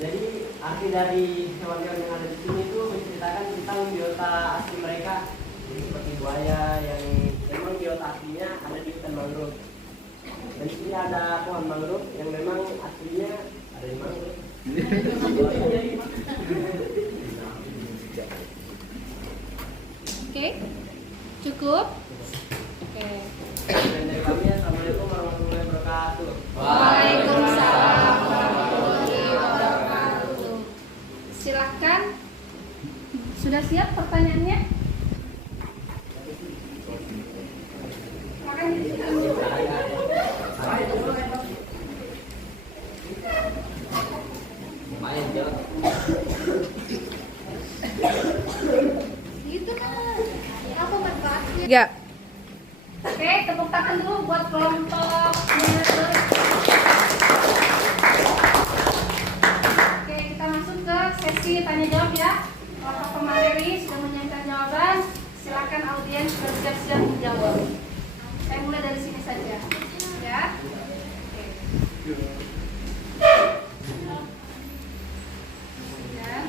Jadi arti dari hewan-hewan yang ada di sini itu menceritakan tentang biota asli mereka. Jadi seperti buaya yang memang biota aslinya ada di hutan mangrove. Dan di sini ada pohon mangrove yang memang aslinya ada di mangrove. Oke, cukup. Oke. Dan dari kami, assalamualaikum warahmatullahi wabarakatuh. Waalaikumsalam warahmatullahi wabarakatuh. Silahkan. Sudah siap pertanyaannya? Silakan Lumayan jauh. Gitu kan. Apa manfaatnya? Ya. Oke, tepuk tangan dulu buat kelompok. Oke, kita masuk ke sesi tanya jawab ya. Kelompok pemateri sudah menyiapkan jawaban. Silakan audiens bersiap-siap menjawab. Saya mulai dari sini saja. Ya. Oke. Dan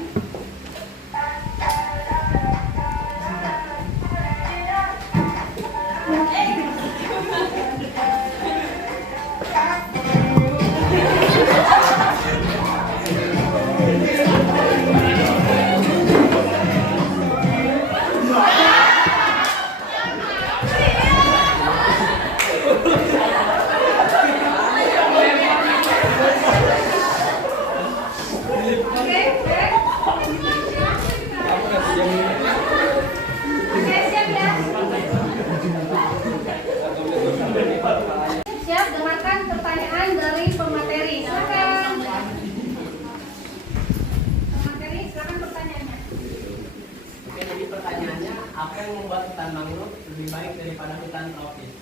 lebih baik daripada hutan tropis.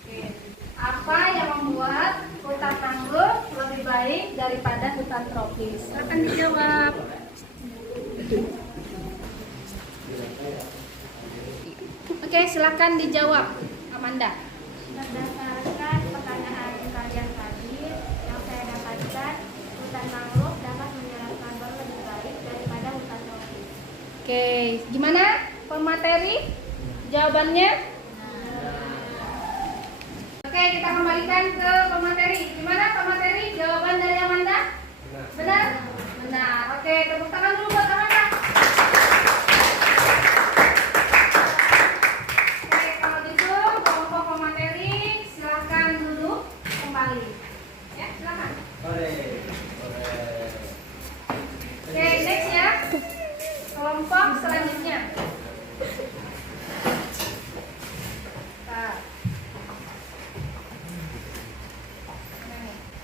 Oke. Apa yang membuat hutan mangrove lebih baik daripada hutan tropis? Silakan dijawab. Oke, silakan dijawab, Amanda. Berdasarkan pertanyaan kalian tadi, yang saya dapatkan, hutan mangrove dapat menyerap karbon lebih baik daripada hutan tropis. Oke, gimana pemateri? Jawabannya? Oke, kita kembalikan ke pemateri. Gimana pemateri? Jawaban dari Amanda? Benar? Benar. Oke, tepuk tangan dulu buat Amanda. Oke, kalau gitu kelompok pemateri silakan duduk kembali. Ya, silakan. Oke, next ya. Kelompok selanjutnya.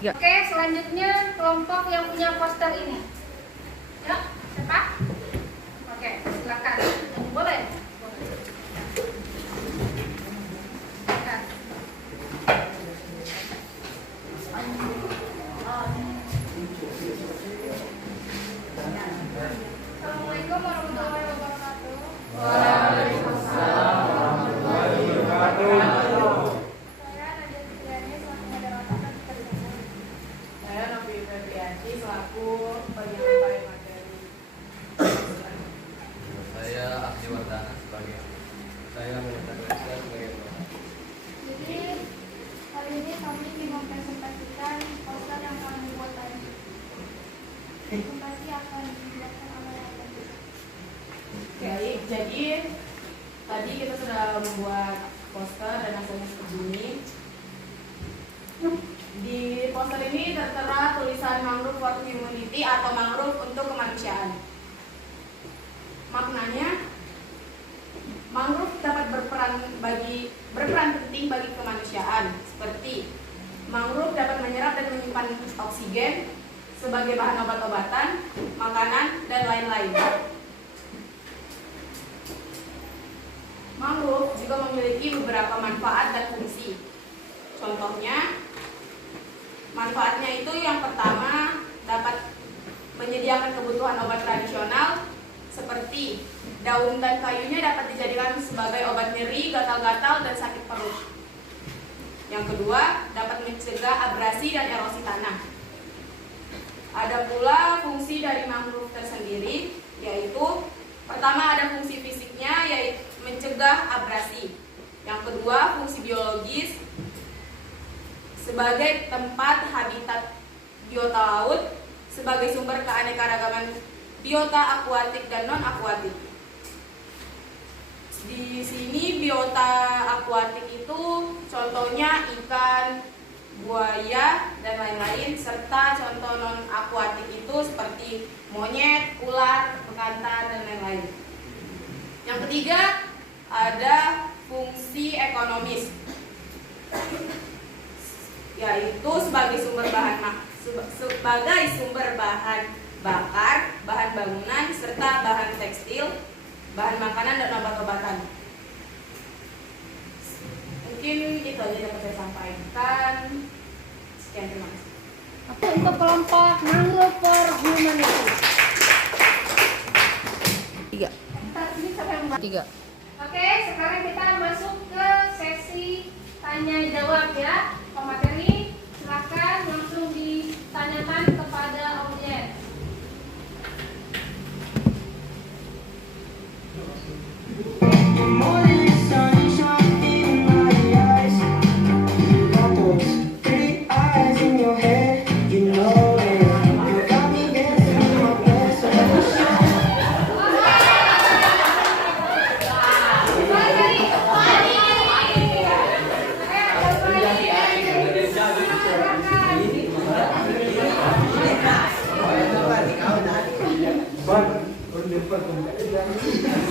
Oke, selanjutnya kelompok yang punya poster ini. Yuk, siapa? Oke, silakan. Boleh? Silakan. Assalamualaikum warahmatullahi wabarakatuh. Waalaikumsalam warahmatullahi wabarakatuh. Saya Nadia Fitriani selaku moderator dan penulis. Saya Novi Febrianti selaku penyampaian materi. Saya Abdi Wardana sebagai sebagai Jadi kali ini kami ingin mempresentasikan poster yang kami buat tadi. Presentasi akan dijelaskan oleh Nadia. Baik, jadi tadi kita sudah membuat poster dan hasilnya seperti ini. Di poster ini tertera tulisan mangrove for humanity atau mangrove untuk kemanusiaan. Maknanya, mangrove dapat berperan penting bagi kemanusiaan, seperti mangrove dapat menyerap dan menyimpan oksigen sebagai bahan obat-obatan, makanan, dan lain-lain. Mangrove juga memiliki beberapa manfaat dan fungsi. Contohnya, manfaatnya itu yang pertama dapat menyediakan kebutuhan obat tradisional seperti daun dan kayunya dapat dijadikan sebagai obat nyeri, gatal-gatal, dan sakit perut. Yang kedua, dapat mencegah abrasi dan erosi tanah. Ada pula fungsi dari mangrove tersendiri, yaitu pertama ada fungsi fisiknya, yaitu mencegah abrasi. Yang kedua, fungsi biologis sebagai tempat habitat biota laut, sebagai sumber keanekaragaman biota akuatik dan non-akuatik. Di sini biota akuatik itu contohnya ikan, buaya, dan lain-lain, serta contoh non-akuatik itu seperti monyet, ular, bekantan, dan lain-lain. Yang ketiga, ada fungsi ekonomis, yaitu sebagai sumber bahan bakar, bahan bangunan, serta bahan tekstil, bahan makanan, dan obat-obatan. Mungkin itu aja dapat saya sampaikan. Sekian, terima kasih. Oke, untuk kelompok mangrove for humanity. 3. Ini siapa yang membantu? 3. Oke, sekarang kita masuk ke sesi tanya jawab ya. Pemateri, silakan langsung ditanyakan kepada audiens.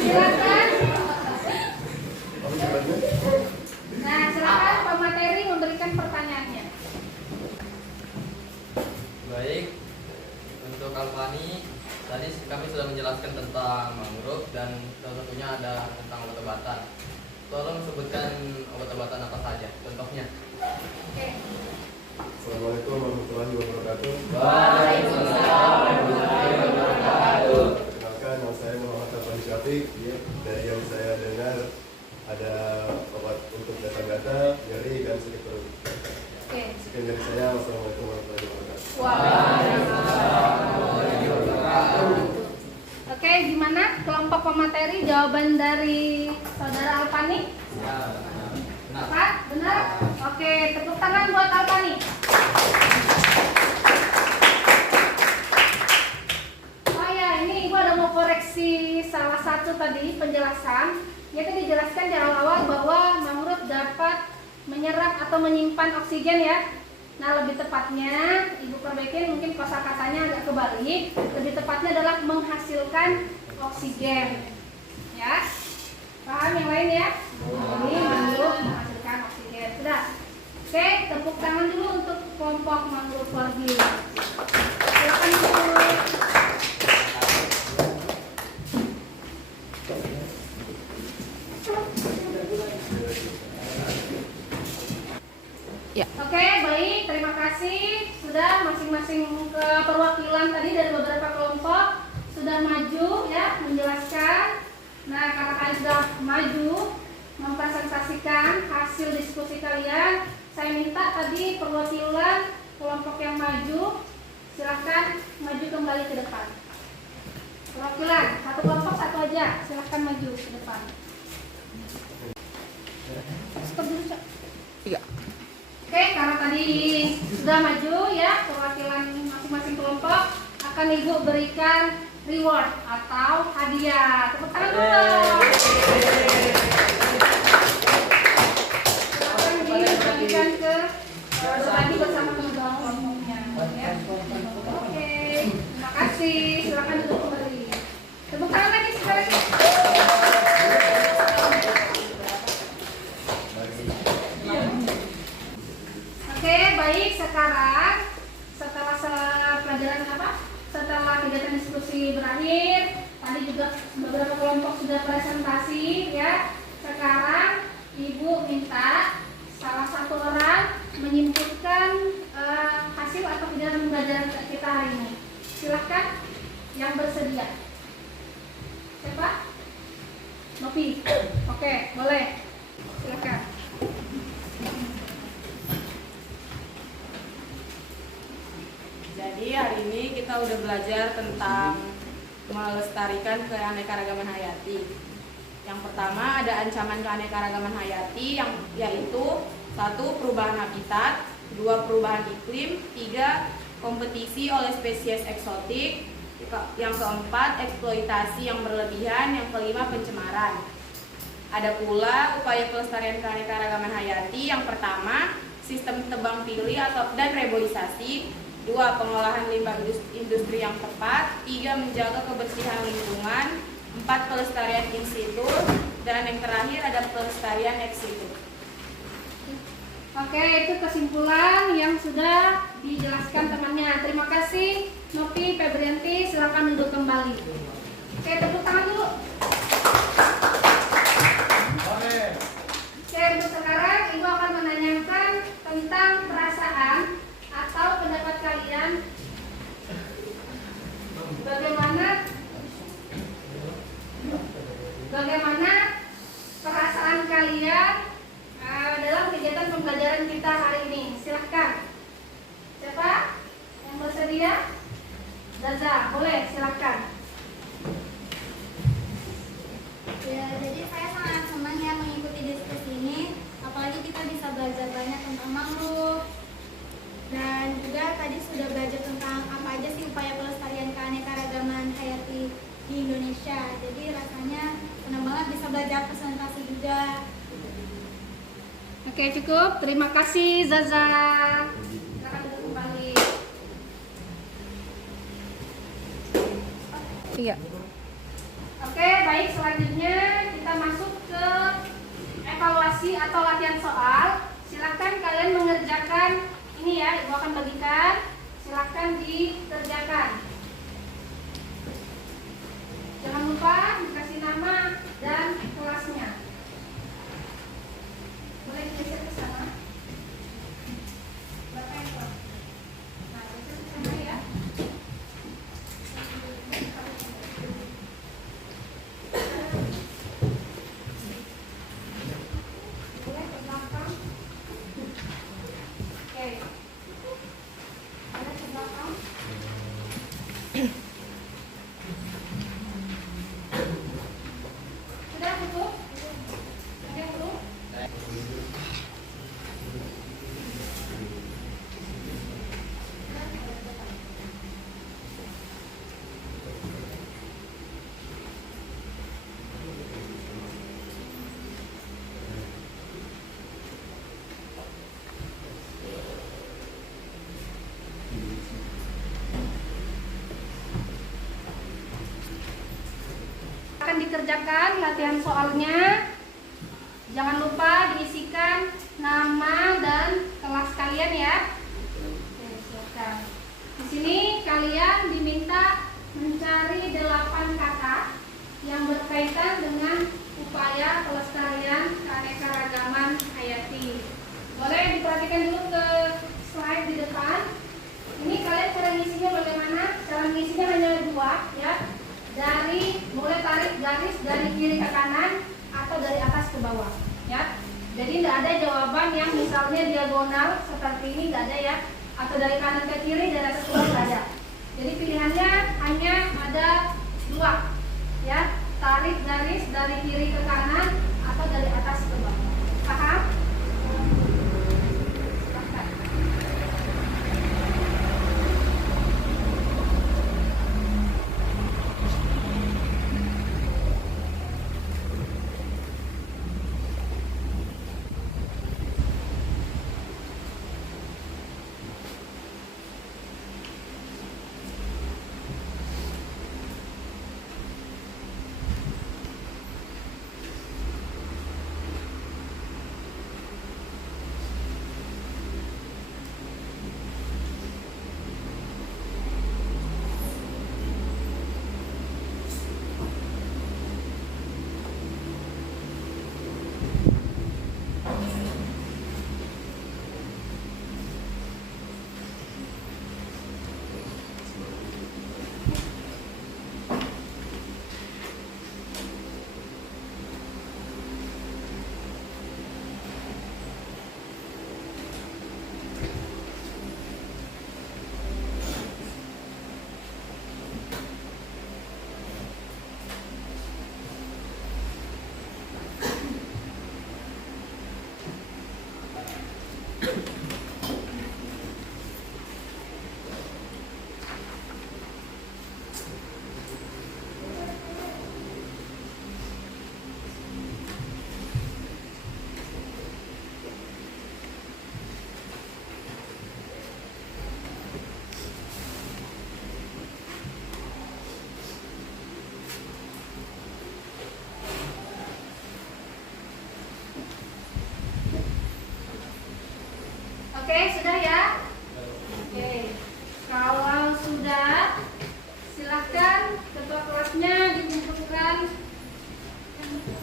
Silakan. Nah, silakan pemateri memberikan pertanyaannya. Baik, untuk Alfani, tadi kami sudah menjelaskan tentang mangrove dan salah satunya ada tentang obat-obatan. Tolong sebutkan obat-obatan apa saja. Contohnya. Oke. Assalamualaikum warahmatullahi wabarakatuh. Waalaikumsalam warahmatullahi wabarakatuh. Perkenalkan, nama saya Muhammad Afan Syafiq. Dari yang saya dengar ada obat untuk gatal-gatal, nyeri, dan sakit perut. Oke. Sekian dari saya. Wassalamualaikum warahmatullahi wabarakatuh. Oke, gimana kelompok pemateri jawaban dari saudara Alpani? Pak, benar? Oke, tepuk tangan buat Alpani. Oh ya, ini Ibu ada mau koreksi salah satu tadi penjelasan. Yaitu dijelaskan di awal-awal bahwa mangrove dapat menyerap atau menyimpan oksigen ya. Nah, lebih tepatnya Ibu perbaikin, mungkin kosakatanya agak kebalik. Lebih tepatnya adalah menghasilkan oksigen. Ya. Paham yang lain ya? Ini mangrove menghasilkan oksigen. Sudah. Oke, tepuk tangan dulu untuk kelompok mangrove lagi. Silakan dulu. Oke, baik. Terima kasih. Sudah masing-masing ke perwakilan tadi dari beberapa kelompok sudah maju ya menjelaskan. Nah, karena kalian sudah maju mempresentasikan hasil diskusi kalian, saya minta tadi perwakilan kelompok yang maju silahkan maju kembali ke depan. Perwakilan satu kelompok satu aja, silahkan maju ke depan. Stop dulu, Cak. Oke, karena tadi sudah maju ya perwakilan masing-masing kelompok, akan Ibu berikan reward atau hadiah. Tepuk tangan dulu. Silakan dibagikan ke berbagi bersama teman-teman kelompoknya. Ya. Oke, terima kasih. Silakan duduk kembali. Tepuk tangan lagi sekali. Oke, baik. Sekarang setelah pelajaran setelah kegiatan diskusi berakhir, tadi juga beberapa kelompok sudah presentasi ya. Sekarang Ibu minta salah satu orang menyimpulkan hasil atau kegiatan pembelajaran kita hari ini. Silahkan yang bersedia. Siapa? Nopi. Oke, boleh. Silahkan. Jadi hari ini kita udah belajar tentang melestarikan keanekaragaman hayati. Yang pertama ada ancaman keanekaragaman hayati yaitu 1. Perubahan habitat, 2. Perubahan iklim, 3. Kompetisi oleh spesies eksotik, yang keempat eksploitasi yang berlebihan, yang kelima pencemaran. Ada pula upaya pelestarian keanekaragaman hayati. Yang pertama sistem tebang pilih dan reboisasi, 2. Pengolahan limbah industri yang tepat, 3. Menjaga kebersihan lingkungan, 4. Pelestarian in situ, dan yang terakhir ada pelestarian ex situ. Oke, itu kesimpulan yang sudah dijelaskan temannya. Terima kasih Nopi Febrianti, silakan duduk kembali. Oke, tepuk tangan dulu. Oke, untuk sekarang Ibu akan menanyakan tentang perasaan atau pendapat kalian bagaimana perasaan kalian dalam kegiatan pembelajaran kita hari ini. Silahkan. Siapa yang bersedia? Zaza, boleh, silahkan. Ya, jadi saya sangat senang ya mengikuti diskusi ini. Apalagi kita bisa belajar banyak tentang mangrove. Dan juga tadi sudah belajar tentang apa aja sih upaya pelestarian keanekaragaman hayati di Indonesia. Jadi rasanya senang banget bisa belajar presentasi juga. Oke, cukup. Terima kasih Zaza. Silakan duduk kembali. Iya. Oke, baik, selanjutnya kita masuk ke evaluasi atau latihan soal. Silakan kalian mengerjakan ini ya, Ibu akan bagikan. Silakan dikerjakan. Jangan lupa dikasih nama dan kelasnya. dibacakan latihan soalnya. Jangan lupa diisikan nama dan kelas kalian ya. Oke, silakan. Di sini kalian diminta mencari 8 kata yang berkaitan dengan upaya pelestarian keanekaragaman hayati. Boleh diperhatikan dulu ke slide di depan. Ini kalian cara ngisinya bagaimana? Cara ngisinya hanya 2 ya. Boleh tarik garis dari kiri ke kanan atau dari atas ke bawah ya. Jadi tidak ada jawaban yang misalnya diagonal seperti ini, tidak ada ya. Atau dari kanan ke kiri, dari atas ke bawah, tidak ada. Jadi pilihannya hanya ada 2 ya. Tarik garis dari kiri ke kanan atau dari atas ke bawah. Paham? Silahkan. Oke, sudah ya? Oke. Kalau sudah, silahkan ketua kelasnya dikumpulkan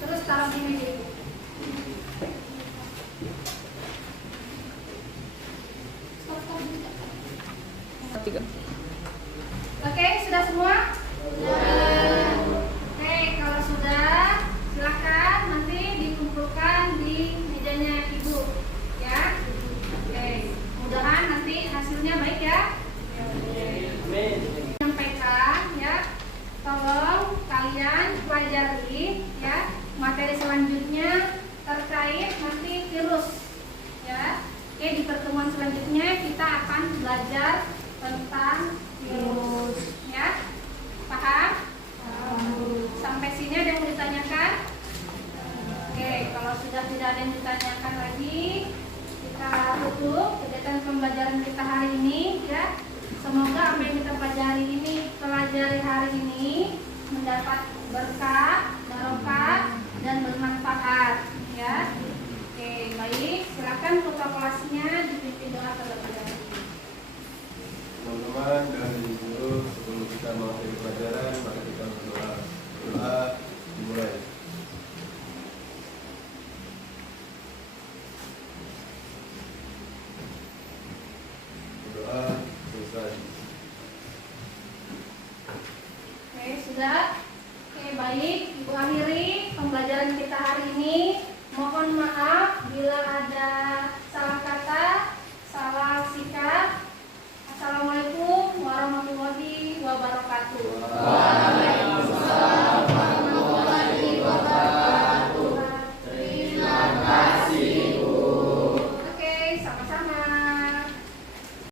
terus taruh di meja ibu. Oke, sudah semua? Oke, kalau sudah, silahkan nanti dikumpulkan di mejanya ibu, ya. Oke, mudah-mudahan nanti hasilnya baik ya. Sampaikan ya, tolong kalian pelajari ya materi selanjutnya terkait nanti virus ya. Oke, di pertemuan selanjutnya kita akan belajar tentang virus ya. Paham? Sampai sini ada yang mau ditanyakan? Oke, kalau sudah tidak ada yang ditanyakan lagi, kita tutup kegiatan pembelajaran kita hari ini ya. Semoga apa yang kita pelajari hari ini mendapat berkah, barokah dan bermanfaat ya. Oke, baik, silakan ketua kelasnya dipimpin doa terlebih dahulu. Teman-teman dan guru, sebelum kita mengakhiri pelajaran,